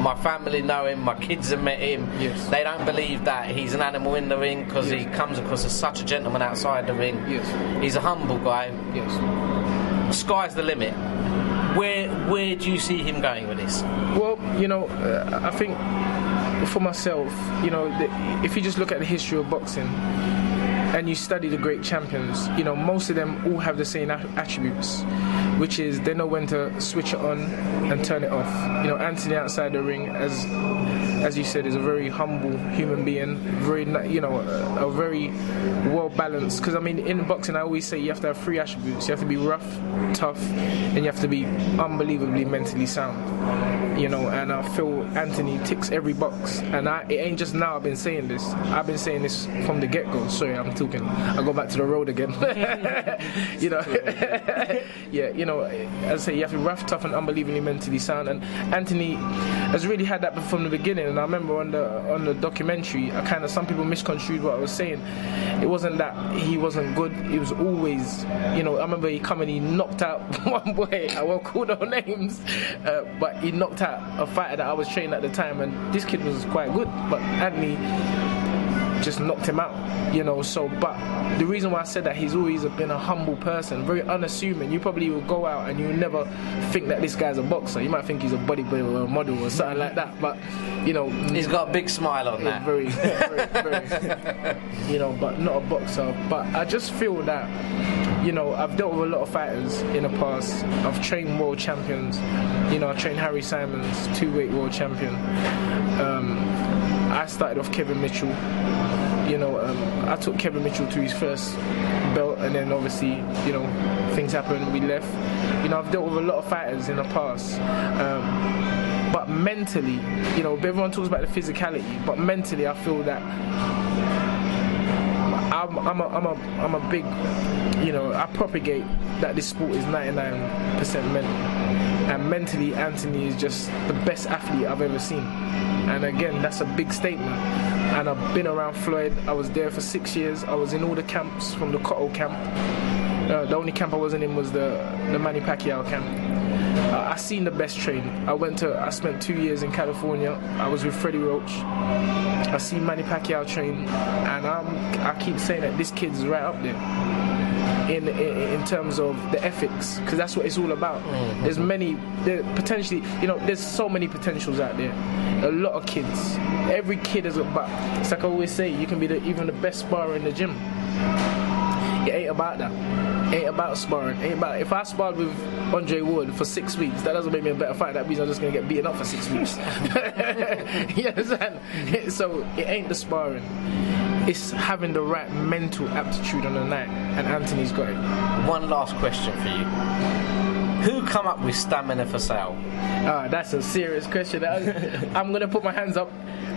my family know him, my kids have met him. Yes. They don't believe that he's an animal in the ring because he comes across as such a gentleman outside the ring. Yes. He's a humble guy. Yes. Sky's the limit. Where do you see him going with this? Well, I think for myself, if you just look at the history of boxing and you study the great champions, most of them all have the same attributes, which is they know when to switch it on and turn it off. Anthony outside the ring, as you said, is a very humble human being, very, a very well balanced. Because in boxing, I always say you have to have 3 attributes. You have to be rough, tough, and you have to be unbelievably mentally sound. And I feel Anthony ticks every box. And it ain't just now I've been saying this. I've been saying this from the get-go. Sorry, I'm talking. I go back to the road again. Yeah, as I say, you have to be rough, tough, and unbelievably mentally sound. And Anthony has really had that from the beginning. And I remember on the documentary, some people misconstrued what I was saying. It wasn't that he wasn't good. It was always, I remember he come and he knocked out one boy. I won't call no names, but he knocked out a fighter that I was training at the time, and this kid was quite good, but Anthony just knocked him out, but the reason why I said that, he's always been a humble person, very unassuming. You probably will go out and you never think that this guy's a boxer. You might think he's a bodybuilder or a model or something like that, but he's got a big smile on that. Very, but not a boxer. But I just feel that I've dealt with a lot of fighters in the past. I've trained world champions. I trained Harry Simons, 2-weight world champion. I started off Kevin Mitchell. I took Kevin Mitchell to his first belt, and then obviously, things happened, we left. I've dealt with a lot of fighters in the past. But mentally, everyone talks about the physicality, but mentally I feel that I'm a big, I propagate that this sport is 99% mental. And mentally, Anthony is just the best athlete I've ever seen. And again, that's a big statement. And I've been around Floyd. I was there for 6 years. I was in all the camps, from the Cotto camp The only camp I wasn't in was the Manny Pacquiao camp. I seen the best training. I spent 2 years in California. I was with Freddie Roach. I seen Manny Pacquiao train, and I keep saying that this kid's right up there in terms of the ethics, because that's what it's all about. There's so many potentials out there. A lot of kids. Every kid is about. It's like I always say, you can be even the best sparrer in the gym. It ain't about that. Ain't about sparring. Ain't about. If I sparred with Andre Ward for 6 weeks, that doesn't make me a better fighter. That means I'm just gonna get beaten up for 6 weeks. You understand? So it ain't the sparring. It's having the right mental aptitude on the night, and Anthony's got it. One last question for you. Who come up with stamina for sale? That's a serious question. I'm gonna put my hands up.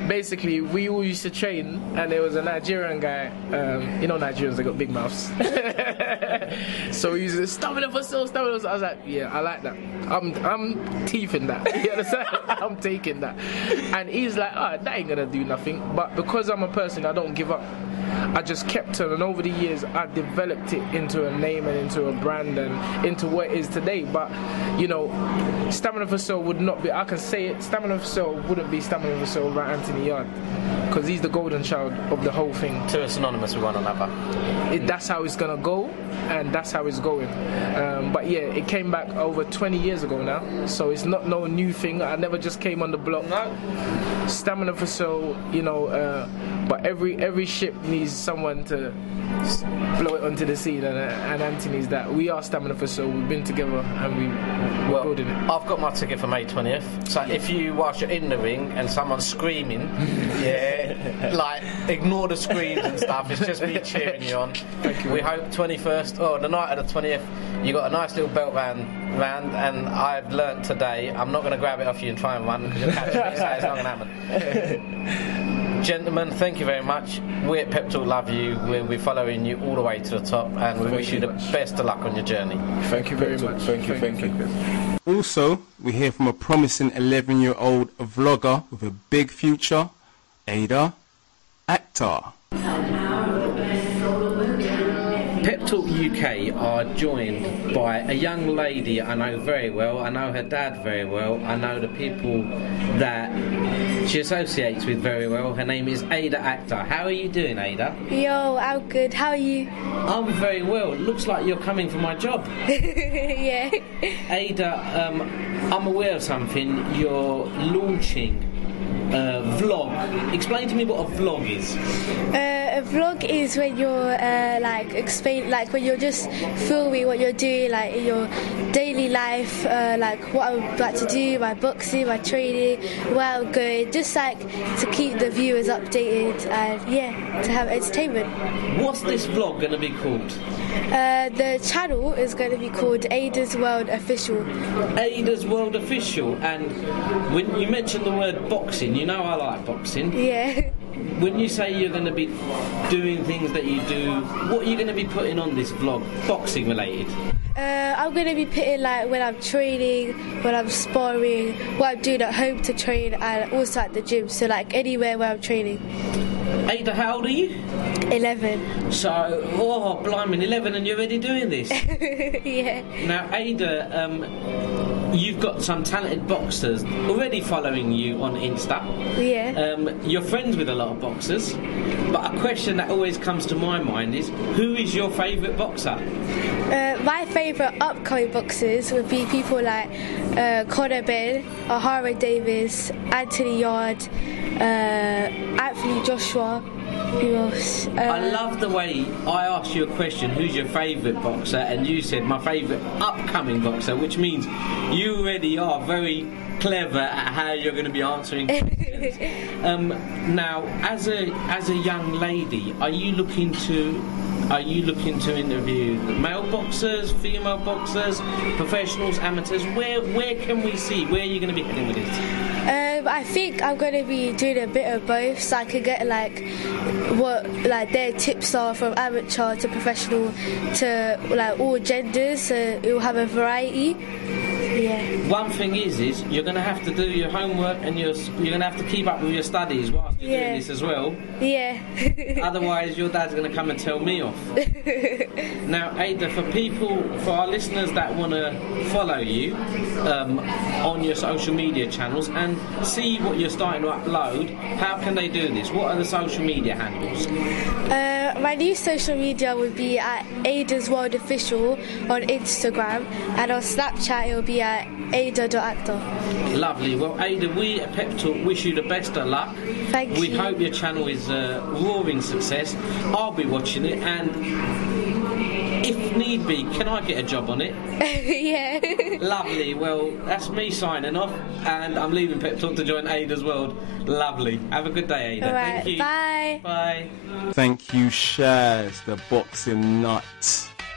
Basically, we all used to train, and there was a Nigerian guy. You know, Nigerians, they got big mouths. So he used to stamina for sale, stamina for sale. I was like, yeah, I like that. I'm teething that. You understand? I'm taking that. And he's like, that ain't gonna do nothing. But because I'm a person, I don't give up. I just kept it, and over the years I developed it into a name and into a brand and into what it is today. But you know, Stamina for Soul would not be, I can say it, Stamina for Soul wouldn't be Stamina for Soul without Anthony Yarde, because he's the golden child of the whole thing. Two are synonymous with one another. That's how it's gonna go, and that's how it's going. But yeah, it came back over 20 years ago now, so it's not no new thing. I never just came on the block. No. Stamina for Soul, you know, but every ship needs someone to blow it onto the scene, and Anthony's that. We are Stamina for Soul. We've been together, and we're building it. I've got my ticket for May 20th. So if you, whilst you're in the ring and someone's screaming, like ignore the screams and stuff. It's just me cheering you on. Thank you. We hope 21st, the night of the 20th, you got a nice little belt round, and I've learnt today I'm not going to grab it off you and try and run, because you'll catch me, so it's not going to happen. Gentlemen, thank you very much. We at Pep Talk love you. We're following you all the way to the top, and we wish you the best of luck on your journey. Thank you very much. Thank you. Also, we hear from a promising 11-year-old vlogger with a big future, Aida Akhtar. Pep Talk UK are joined by a young lady I know very well. I know her dad very well. I know the people that she associates with very well. Her name is Aida Akhtar. How are you doing, Aida? Yo, I'm good. How are you? I'm very well. It looks like you're coming for my job. Yeah. Aida, I'm aware of something. You're launching a vlog. Explain to me what a vlog is. A vlog is when you're when you're just filming what you're doing, like in your daily life, like what I'm about to do, my boxing, my training, where I'm going, just like to keep the viewers updated and to have entertainment. What's this vlog going to be called? The channel is going to be called Aida's World Official. Aida's World Official. And when you mentioned the word boxing, you know I like boxing. Yeah. When you say you're going to be doing things that you do, what are you going to be putting on this vlog, boxing related? I'm going to be putting like when I'm training, when I'm sparring, what I'm doing at home to train, and also at the gym, so like anywhere where I'm training. Aida, how old are you? 11. So, blimey, 11 and you're already doing this? Yeah. Now, Aida, you've got some talented boxers already following you on Insta. Yeah. You're friends with a lot of boxers, but a question that always comes to my mind is, who is your favourite boxer? My favourite upcoming boxers would be people like Conor Ben, Ahara Davis, Anthony Yarde, Anthony Joshua. Who else? I love the way I asked you a question, who's your favourite boxer, and you said my favourite upcoming boxer, which means you already are very clever at how you're going to be answering questions. Now, as a young lady, are you looking to interview male boxers, female boxers, professionals, amateurs? Where can we see? Where are you going to be heading with this? I think I'm going to be doing a bit of both, so I can get like what like their tips are from amateur to professional to like all genders, so it will have a variety. Yeah. One thing is you're going to have to do your homework and you're going to have to keep up with your studies whilst you're doing this as well. Yeah. Otherwise, your dad's going to come and tell me off. Now, Aida, for our listeners that want to follow you on your social media channels and see what you're starting to upload, how can they do this? What are the social media handles? My new social media would be at Aida's World Official on Instagram, and on Snapchat it will be at Aida.Akhtar. Lovely. Well, Aida, we at Pep Talk wish you the best of luck. Thank you. We hope your channel is a roaring success. I'll be watching it, and if need be, can I get a job on it? Yeah. Lovely. Well, that's me signing off, and I'm leaving Pep Talk to join Aida's World. Lovely. Have a good day, Aida. All right, thank you. bye. Bye. Thank you, Shaz, the boxing nut.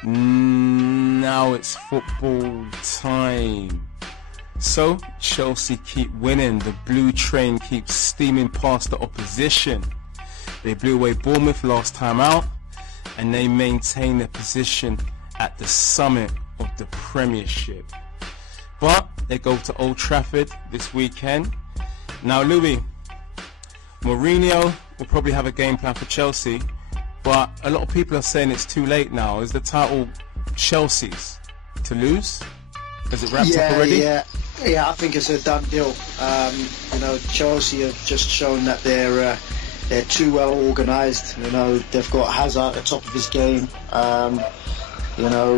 Now it's football time. So, Chelsea keep winning. The blue train keeps steaming past the opposition. They blew away Bournemouth last time out, and they maintain their position at the summit of the Premiership. But they go to Old Trafford this weekend. Now, Louis, Mourinho will probably have a game plan for Chelsea, but a lot of people are saying it's too late now. Is the title Chelsea's to lose? Is it wrapped up already? Yeah, I think it's a done deal. Chelsea have just shown that they're too well organised. They've got Hazard at the top of his game.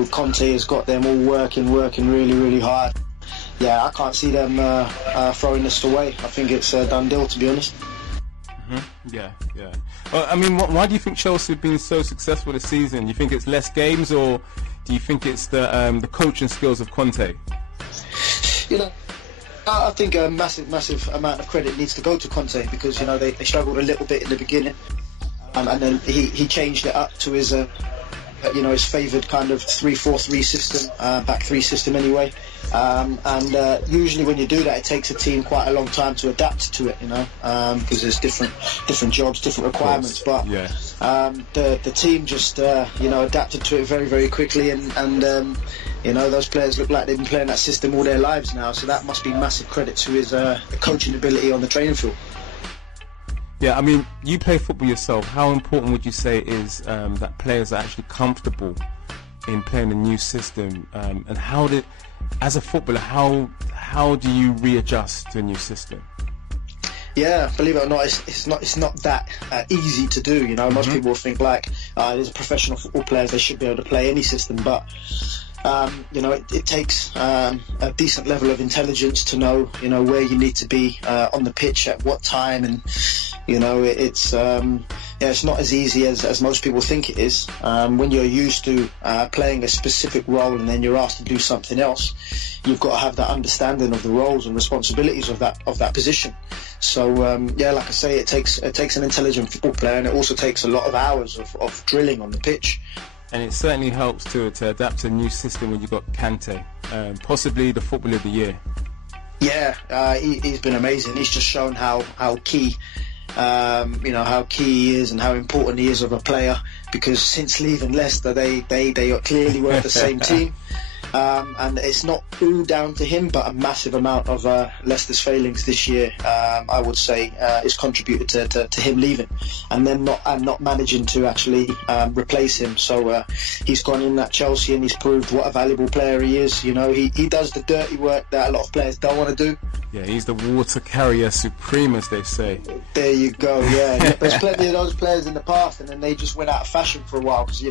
Conte has got them all working really, really hard. Yeah, I can't see them throwing this away. I think it's a done deal, to be honest. Yeah. Why do you think Chelsea have been so successful this season? You think it's less games, or do you think it's the coaching skills of Conte? I think a massive amount of credit needs to go to Conte, because they struggled a little bit in the beginning, and then he changed it up to his his favoured kind of 3-4-3 system, back three system anyway. Usually when you do that, it takes a team quite a long time to adapt to it, because there's different jobs, different requirements. But the team just adapted to it very, very quickly, and those players look like they've been playing that system all their lives now. So that must be massive credit to his coaching ability on the training field. Yeah, you play football yourself. How important would you say it is that players are actually comfortable in playing a new system? And as a footballer, how do you readjust to a new system? Yeah, believe it or not, it's not that easy to do. Most people think there's professional football players, they should be able to play any system, but it takes a decent level of intelligence to know where you need to be on the pitch at what time, and it's not as easy as most people think it is. When you're used to playing a specific role and then you're asked to do something else, you've got to have that understanding of the roles and responsibilities of that position. So like I say, it takes an intelligent football player, and it also takes a lot of hours of drilling on the pitch. And it certainly helps to adapt to a new system when you've got Kante, possibly the Footballer of the Year. Yeah, he's been amazing. He's just shown how key how key he is and how important he is of a player, because since leaving Leicester, they clearly weren't the same team. And it's not all down to him, but a massive amount of Leicester's failings this year, I would say, is contributed to him leaving, and then not managing to actually replace him. So he's gone in at Chelsea and he's proved what a valuable player he is. He does the dirty work that a lot of players don't want to do. Yeah, he's the water carrier supreme, as they say. There you go. Yeah, there's plenty of those players in the past, and then they just went out of fashion for a while, because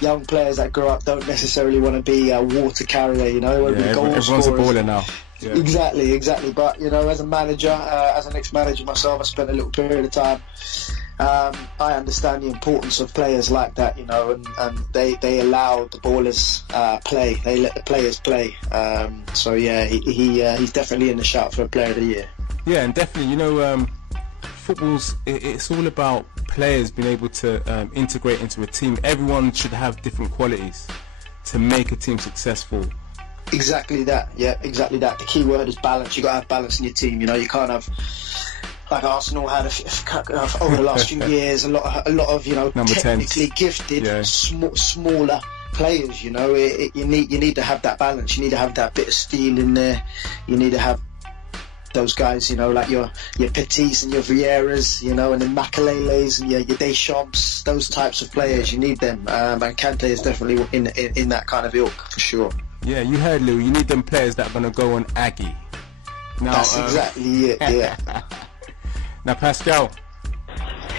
young players that grow up don't necessarily want to be a water carrier, everyone's a baller now. Yeah. Exactly. But as a manager, as an ex-manager myself, I spent a little period of time. I understand the importance of players like that, and they allow the ballers play. They let the players play. So yeah, he's definitely in the shout for a Player of the Year. Yeah, and definitely, it's all about players being able to integrate into a team. Everyone should have different qualities to make a team successful. Exactly that. Yeah, exactly that. The key word is balance. You got to have balance in your team. You can't have, like Arsenal had over the last few years, a lot of technically gifted, smaller players. You know, you need to have that balance. You need to have that bit of steel in there. You need to have those guys, you know, like your Petits and your Vieiras, you know, and then Makeleles and your Deschamps, those types of players. You need them, and Kante is definitely in that kind of ilk for sure. Yeah, you heard Lou. You need them players that are going to go on Aggie. Now, that's exactly it. Yeah. Now, Pascal.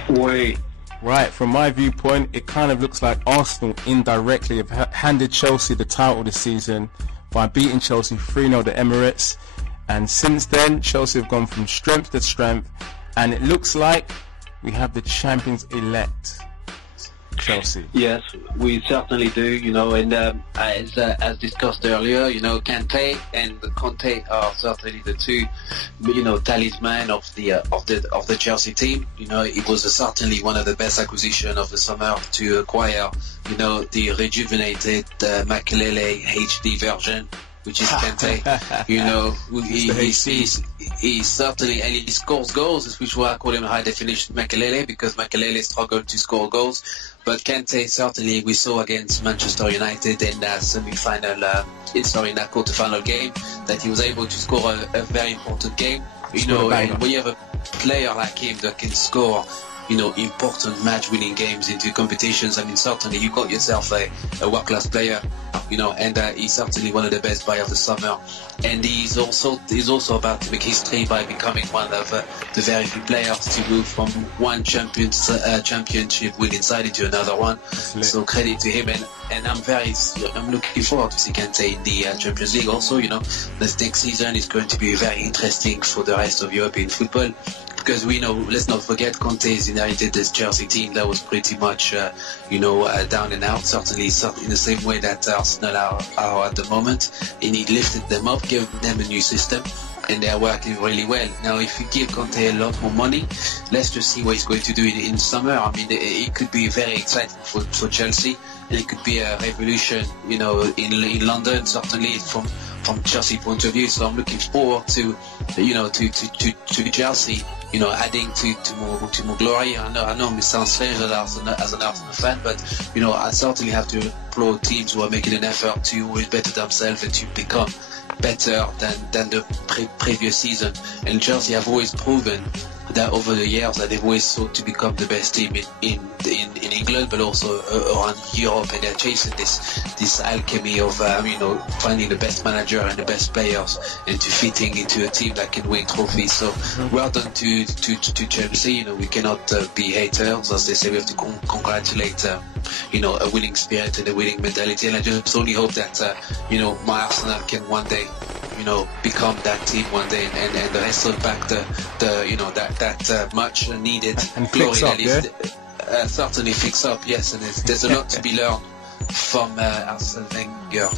Oui. Right, from my viewpoint, it kind of looks like Arsenal indirectly have handed Chelsea the title this season by beating Chelsea 3-0 at Emirates. And since then, Chelsea have gone from strength to strength, and it looks like we have the champions-elect, Chelsea. Yes, we certainly do. You know, and as discussed earlier, you know, Kante and Conte are certainly the two, you know, talisman of the Chelsea team. You know, it was certainly one of the best acquisitions of the summer to acquire, you know, the rejuvenated Makelele HD version, which is Kante. You know, he's certainly, and he scores goals, which is why I call him a high definition Makelele, because Makelele struggled to score goals. But Kante, certainly, we saw against Manchester United in that semi-final, in that quarter-final game, that he was able to score a very important game. You know, and when you have a player like him that can score, you know, important match-winning games into competitions, I mean, certainly you got yourself a world-class player, you know, and he's certainly one of the best buys of the summer. And he's also about to make history by becoming one of the very few players to move from one championship winning side into another one. So credit to him, and I'm looking forward to see Kante in the Champions League also. You know, this next season is going to be very interesting for the rest of European football. Because we know, let's not forget, Conte's inherited this Chelsea team that was pretty much, down and out, certainly in the same way that Arsenal are at the moment. And he lifted them up, gave them a new system, and they are working really well. Now, if you give Conte a lot more money, let's just see what he's going to do in summer. I mean, it could be very exciting for Chelsea, and it could be a revolution, you know, in London, certainly from Chelsea point of view. So I'm looking forward to, you know, to Chelsea, you know, adding to more glory. I know it sounds strange as an Arsenal fan, but you know, I certainly have to applaud teams who are making an effort to always better themselves and to become better than the previous season. And Chelsea have always proven that over the years that they've always sought to become the best team in England, but also around Europe, and they're chasing this alchemy of you know, finding the best manager and the best players and to fitting into a team that can win trophies. So well done to Chelsea. You know, we cannot be haters, as they say. We have to congratulate you know, a winning spirit and a winning mentality, and I just only hope that you know, my Arsenal can one day, you know, become that team one day, and the rest of back the you know, that much needed and glory up, that is certainly fix up. Yes, and there's a lot to be learned from Arsene Wenger,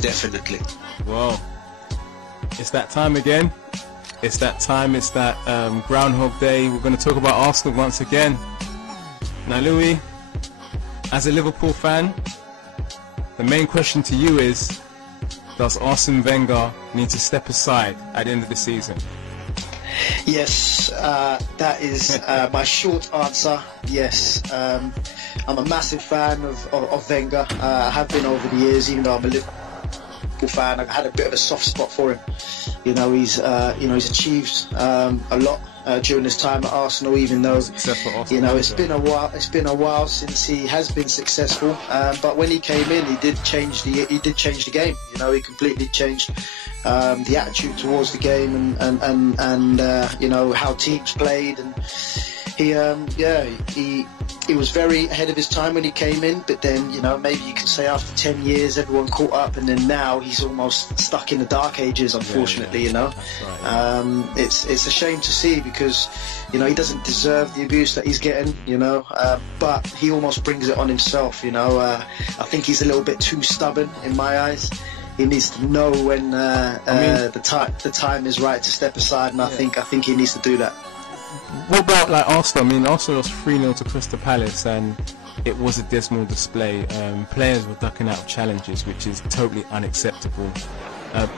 definitely. Well, it's that time again. It's that time. It's that Groundhog Day. We're going to talk about Arsenal once again. Now, Louis, as a Liverpool fan, the main question to you is, does Arsene Wenger need to step aside at the end of the season? Yes, that is my short answer. Yes, I'm a massive fan of Wenger. I have been over the years, even though I'm a Liverpool fan. I've had a bit of a soft spot for him. You know, he's achieved a lot during his time at Arsenal, even though, you know, it's been a while since he has been successful. But when he came in, he did change the game. You know, he completely changed the attitude towards the game and you know, how teams played, and he was very ahead of his time when he came in. But then, you know, maybe you could say after 10 years everyone caught up, and then now he's almost stuck in the dark ages, unfortunately. You know, it's a shame to see, because, you know, he doesn't deserve the abuse that he's getting, you know, but he almost brings it on himself. You know, I think he's a little bit too stubborn in my eyes. He needs to know when the time is right to step aside, and I think he needs to do that. What about like Arsenal? I mean, Arsenal lost 3-0 to Crystal Palace, and it was a dismal display. Players were ducking out of challenges, which is totally unacceptable.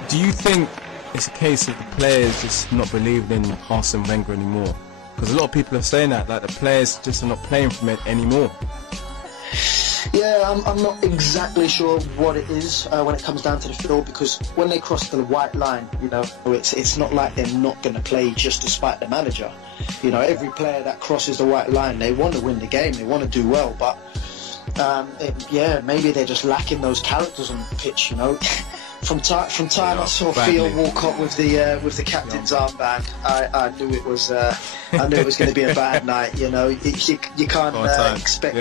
Do you think it's a case of the players just not believing in Arsene Wenger anymore? Because a lot of people are saying that, like, the players just are not playing from it anymore. Yeah, I'm not exactly sure what it is when it comes down to the field, because when they cross the white line, you know, it's not like they're not going to play just despite the manager. You know, every player that crosses the white line, they want to win the game, they want to do well, but maybe they're just lacking those characters on the pitch, you know. From time I saw Theo walk up with the captain's armband, I knew it was going to be a bad night. You know, you can't expect.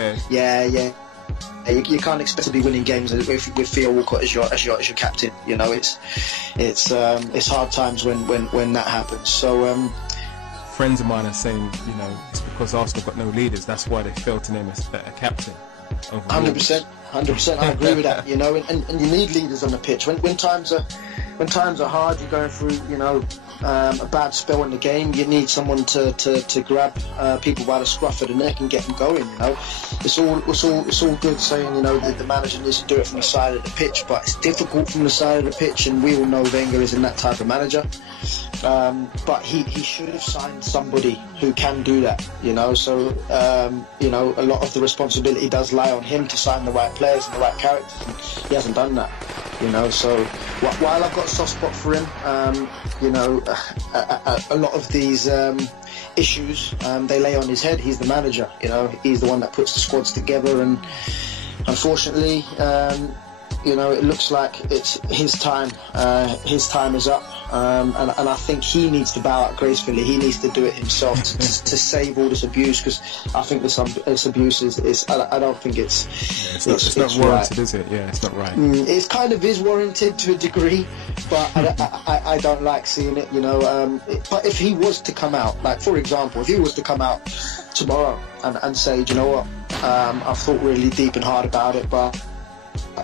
You can't expect to be winning games with Theo Walcott as your captain. You know, it's hard times when that happens. So friends of mine are saying, you know, it's because Arsenal got no leaders. That's why they failed to name a captain. 100%. I agree with that. You know, and you need leaders on the pitch when times are hard. You're going through, you know, a bad spell in the game. You need someone to grab people by the scruff of the neck and get them going. You know, it's all good saying, you know, that the manager needs to do it from the side of the pitch, but it's difficult from the side of the pitch, and we all know Wenger isn't that type of manager. But he should have signed somebody who can do that, you know. So you know, a lot of the responsibility does lie on him to sign the right players and the right characters, and he hasn't done that, you know. So while I've got a soft spot for him, you know, a lot of these issues they lay on his head. He's the manager, you know. He's the one that puts the squads together, and unfortunately, you know, it looks like it's his time. His time is up. And I think he needs to bow out gracefully. He needs to do it himself to save all this abuse, because I think this abuse is I don't think it's not warranted, is it? Yeah, it's not right. It kind of is warranted to a degree, but I don't like seeing it, you know. But if he was to come out, like for example, if he was to come out tomorrow and say, do you know what, I've thought really deep and hard about it, but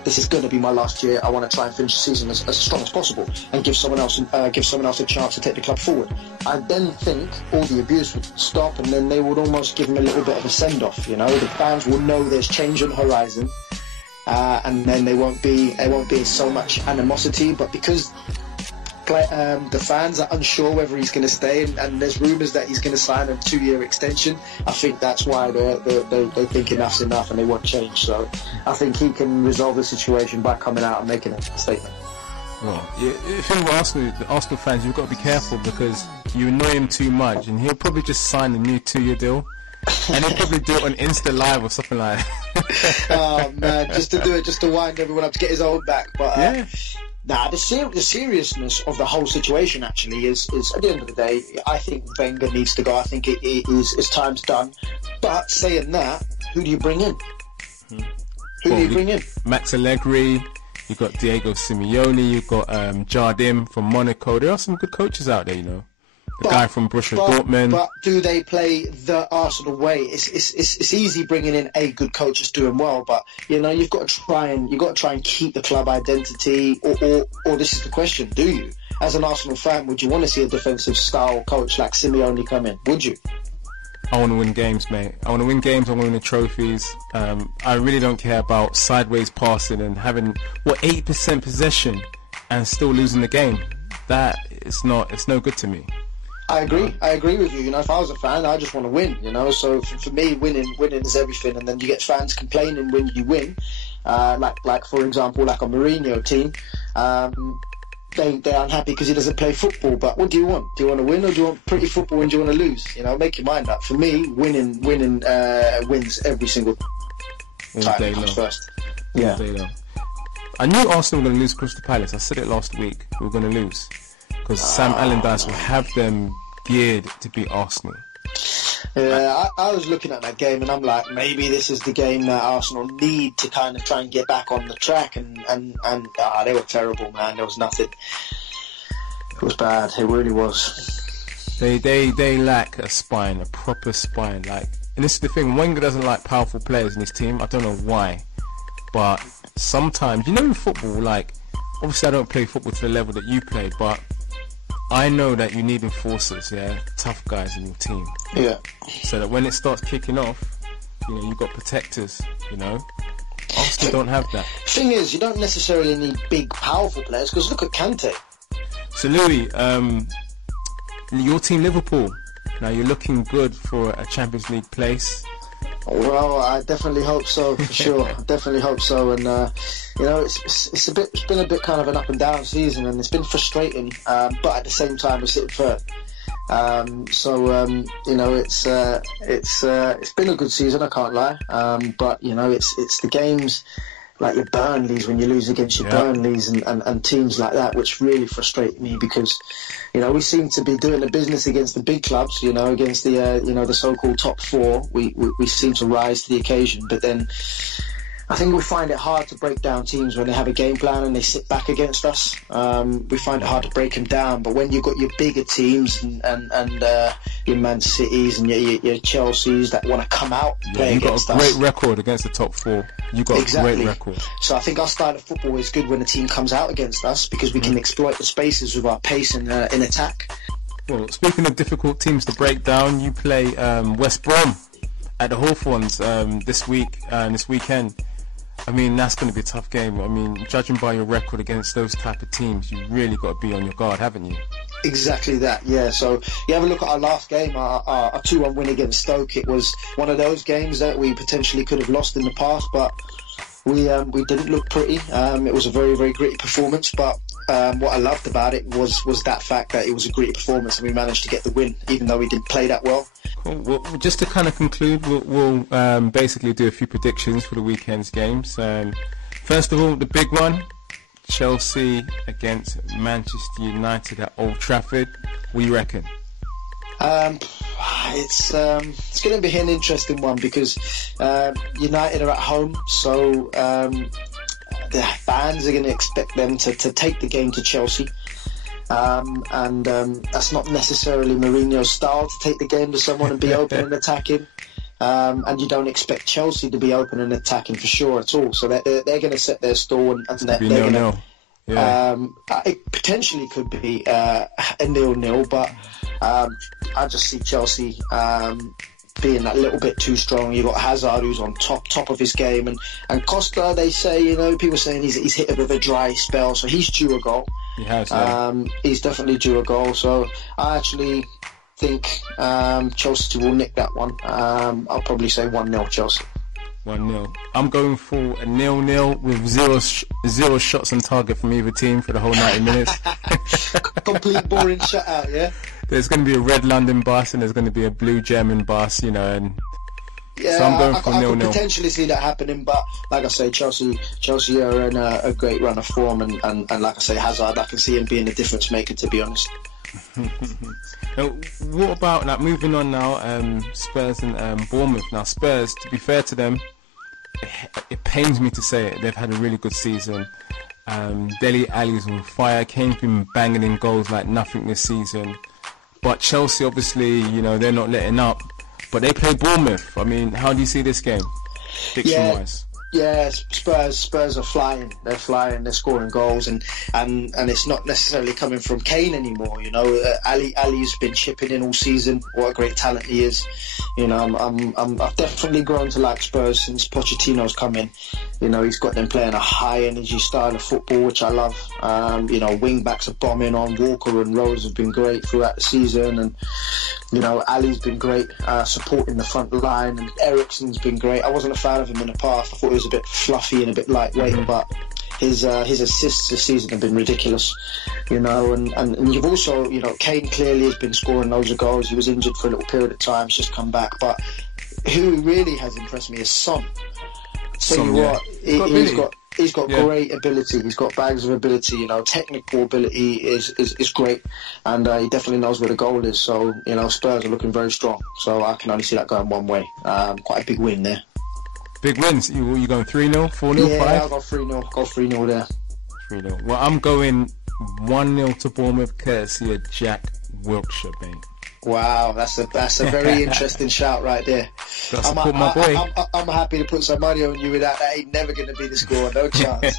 this is going to be my last year. I want to try and finish the season as strong as possible and give someone else a chance to take the club forward. I then think all the abuse would stop, and then they would almost give him a little bit of a send-off. You know, the fans will know there's change on the horizon, and then there won't be so much animosity. But because the fans are unsure whether he's going to stay, and there's rumours that he's going to sign a 2-year extension, I think that's why they think enough's enough and they want change. So I think he can resolve the situation by coming out and making a statement. Well, if you're Arsenal fans, you've got to be careful, because you annoy him too much and he'll probably just sign a new 2-year deal. And he'll probably do it on Insta Live or something like that. Oh man, just to wind everyone up, to get his own back. But yeah. Nah, the seriousness of the whole situation actually is at the end of the day, I think Wenger needs to go. I think his time's done. But saying that, who do you bring in? Who do you bring in? Max Allegri, you've got Diego Simeone, you've got Jardim from Monaco. There are some good coaches out there, you know. Guy from Borussia Dortmund. But do they play the Arsenal way? It's easy bringing in a good coach that's doing well, but you know, you've got to try and keep the club identity. Or this is the question: do you, as an Arsenal fan, would you want to see a defensive style coach like Simeone come in? Would you? I want to win games, mate. I want to win games. I want to win the trophies. I really don't care about sideways passing and having 80% possession and still losing the game. It's no good to me. I agree with you. You know, if I was a fan, I just want to win. You know, so for me, winning is everything. And then you get fans complaining when you win, like for example, like a Mourinho team. They're unhappy because he doesn't play football. But what do you want? Do you want to win, or do you want pretty football and do you want to lose? You know, make your mind up. For me, winning wins every single time. It comes first. Yeah. I knew Arsenal were going to lose Crystal Palace. I said it last week. We were going to lose. Because Sam Allardyce will have them geared to beat Arsenal. Yeah, I was looking at that game and I'm like, maybe this is the game that Arsenal need to kind of try and get back on the track. And they were terrible, man. There was nothing. It was bad. It really was. They lack a spine, a proper spine. And this is the thing. Wenger doesn't like powerful players in his team. I don't know why, but sometimes, you know, in football, obviously I don't play football to the level that you play, but I know that you need enforcers, tough guys in your team. Yeah. So that when it starts kicking off, you know, you've got protectors, you know. Arsenal don't have that. Thing is, you don't necessarily need big, powerful players, because look at Kante. So Louis, your team Liverpool, now you're looking good for a Champions League place. Well, I definitely hope so, for sure. I definitely hope so. And you know, it's been a bit kind of an up and down season, and it's been frustrating. But at the same time, we're sitting third. You know, it's been a good season, I can't lie. But you know, it's the games like your Burnleys, when you lose against your Burnleys and teams like that, which really frustrate me, because you know, we seem to be doing the business against the big clubs, you know, against the you know, the so-called top four. We seem to rise to the occasion, but then I think we find it hard to break down teams when they have a game plan and they sit back against us. We find it hard to break them down. But when you've got your bigger teams and your Man Cities and your Chelseas that want to come out and play against us. You've got a great record against the top four. You've got a great record. So I think our style of football is good when a team comes out against us, because we can exploit the spaces with our pace in attack. Well, speaking of difficult teams to break down, you play West Brom at the Hawthorns this weekend. I mean, that's going to be a tough game. I mean, judging by your record against those type of teams, you really got to be on your guard, haven't you? Exactly that, yeah. So you have a look at our last game, our 2-1 win against Stoke. It was one of those games that we potentially could have lost in the past, but we didn't look pretty. It was a very, very gritty performance, but what I loved about it was that fact that it was a gritty performance and we managed to get the win, even though we didn't play that well. Cool. Well, just to kind of conclude, we'll basically do a few predictions for the weekend's games. First of all, the big one, Chelsea against Manchester United at Old Trafford. What do you reckon? It's going to be an interesting one, because United are at home, so the fans are going to expect them to take the game to Chelsea. And that's not necessarily Mourinho's style, to take the game to someone and be open and attacking. And you don't expect Chelsea to be open and attacking for sure at all. So they're going to set their stall, and they're going to. Yeah. It potentially could be a 0-0, but I just see Chelsea being that little bit too strong. You've got Hazard, who's on top of his game, and Costa, they say, you know, people saying he's hit a bit of a dry spell, so he's due a goal. He has, he's definitely due a goal, so I actually think Chelsea will nick that one. I'll probably say 1-0 Chelsea. 1-0. I'm going for a 0-0 with zero shots on target from either team for the whole 90 minutes. Complete boring shutout, yeah? There's going to be a red London bus and there's going to be a blue German bus, you know, and yeah, so I'm going for 0-0. I could potentially see that happening, but like I say, Chelsea are in a great run of form, and like I say, Hazard, I can see him being a difference maker, to be honest. Now, what about, like, moving on now, Spurs and Bournemouth. Now, Spurs, to be fair to them, it pains me to say it, they've had a really good season. Dele Alli's on fire. Kane's been banging in goals like nothing this season. But Chelsea, obviously, you know, they're not letting up. But they play Bournemouth. I mean, how do you see this game, prediction-wise? Yeah, Spurs are flying. They're flying. They're scoring goals, and it's not necessarily coming from Kane anymore. You know, Ali's been chipping in all season. What a great talent he is. You know, I've definitely grown to like Spurs since Pochettino's come in. You know, he's got them playing a high energy style of football, which I love. You know, wing backs are bombing on. Walker and Rose have been great throughout the season, and you know, Ali's been great supporting the front line, and Eriksen's been great. I wasn't a fan of him in the past. I thought he was a bit fluffy and a bit lightweight, but his assists this season have been ridiculous, you know, and you've also, you know, Kane clearly has been scoring loads of goals. He was injured for a little period of time, he's just come back, but who really has impressed me is Son. He's got great ability. He's got bags of ability. You know, technical ability is great, and he definitely knows where the goal is. So, you know, Spurs are looking very strong. So I can only see that going one way. Quite a big win there. Big wins. You going 3-0, 4-0, 5? Yeah, I'll go 3-0. Go 3-0 there. 3-0. Well, I'm going 1-0 to Bournemouth, courtesy of Jack Wilshere, mate. Wow, that's a very interesting shout right there. I'm happy to put some money on you with that. That ain't never going to be the score, no chance.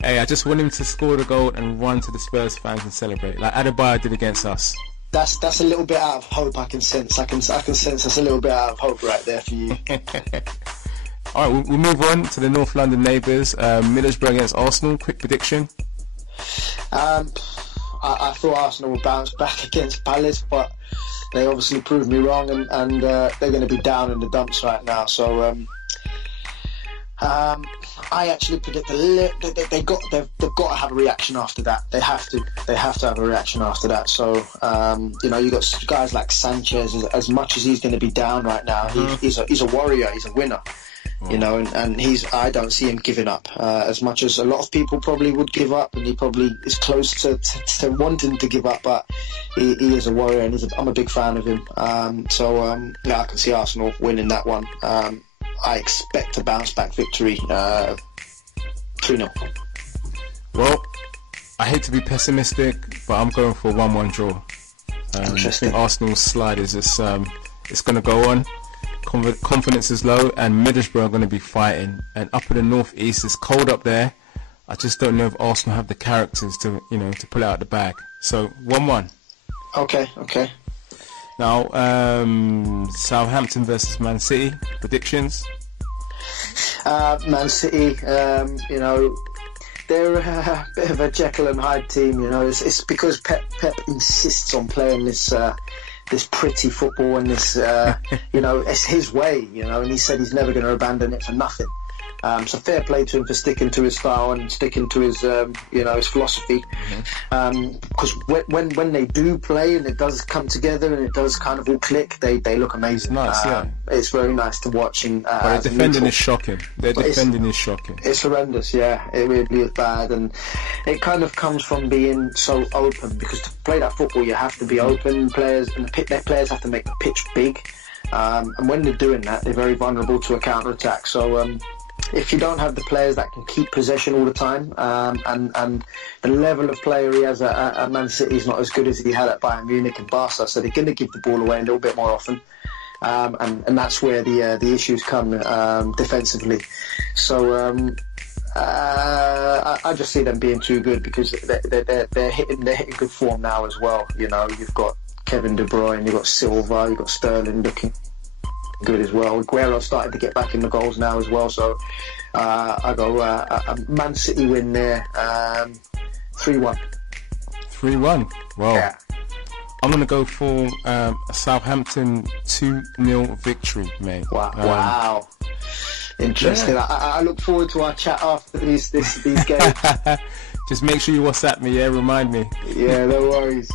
Hey, I just want him to score the goal and run to the Spurs fans and celebrate, like Adebayo did against us. That's a little bit out of hope. I can sense. I can sense that's a little bit out of hope right there for you. All right, we'll move on to the North London neighbours. Middlesbrough against Arsenal. Quick prediction. I thought Arsenal would bounce back against Palace, but they obviously proved me wrong, and they're going to be down in the dumps right now. So I actually predict they've got to have a reaction after that. They have to have a reaction after that. So you got guys like Sanchez. As much as he's going to be down right now, he's a warrior. He's a winner. And I don't see him giving up. As much as a lot of people probably would give up, and he probably is close to wanting to give up, but he is a warrior, and I'm a big fan of him. I can see Arsenal winning that one. I expect a bounce-back victory, 3-0. Well, I hate to be pessimistic, but I'm going for a 1-1 draw. I think Arsenal's slide is it's going to go on. Confidence is low, and Middlesbrough are going to be fighting. And up in the northeast, it's cold up there. I just don't know if Arsenal have the characters to pull out the bag. So 1-1. Okay. Now, Southampton versus Man City. Predictions? Man City, they're a bit of a Jekyll and Hyde team. It's because Pep insists on playing this pretty football, and this, it's his way, and he said he's never going to abandon it for nothing. So fair play to him for sticking to his style and sticking to his, his philosophy. Because when they do play and it does come together and it does kind of all click, they look amazing. Nice, yeah. It's very nice to watch. And their defending is shocking. It's horrendous, yeah. It really is bad, and it kind of comes from being so open. Because to play that football, you have to be open. Their players have to make the pitch big. And when they're doing that, they're very vulnerable to a counter-attack. So if you don't have the players that can keep possession all the time, and the level of player he has at Man City is not as good as he had at Bayern Munich and Barca, so they're going to give the ball away a little bit more often, and that's where the issues come defensively. So I just see them being too good, because they're hitting good form now as well. You've got Kevin De Bruyne, you've got Silva, you've got Sterling looking good as well. Aguero's starting to get back in the goals now as well. So I go a Man City win there, 3-1. 3-1. Well, yeah. I'm going to go for a Southampton 2-0 victory, mate. Wow. Interesting. Yeah. I look forward to our chat after these games. Just make sure you WhatsApp me, remind me. Yeah, no worries.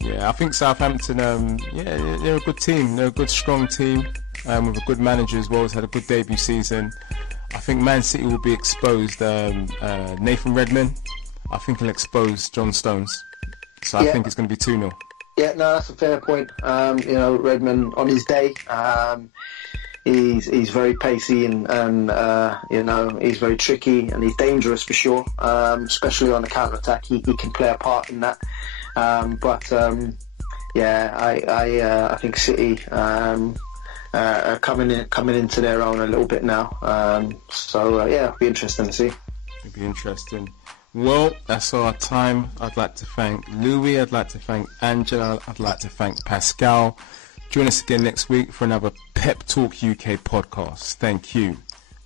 Yeah, I think Southampton, they're a good team. They're a good, strong team with a good manager as well. Has had a good debut season. I think Man City will be exposed. Nathan Redmond, I think he'll expose John Stones. So I think it's going to be 2-0. Yeah, no, that's a fair point. Redmond on his day, he's very pacey and he's very tricky, and he's dangerous for sure. Especially on the counter attack, he can play a part in that. I think City are coming into their own a little bit now. It'll be interesting to see. It'll be interesting. Well, that's our time. I'd like to thank Louis. I'd like to thank Angela. I'd like to thank Pascal. Join us again next week for another Pep Talk UK podcast. Thank you.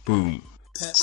Boom. Pep.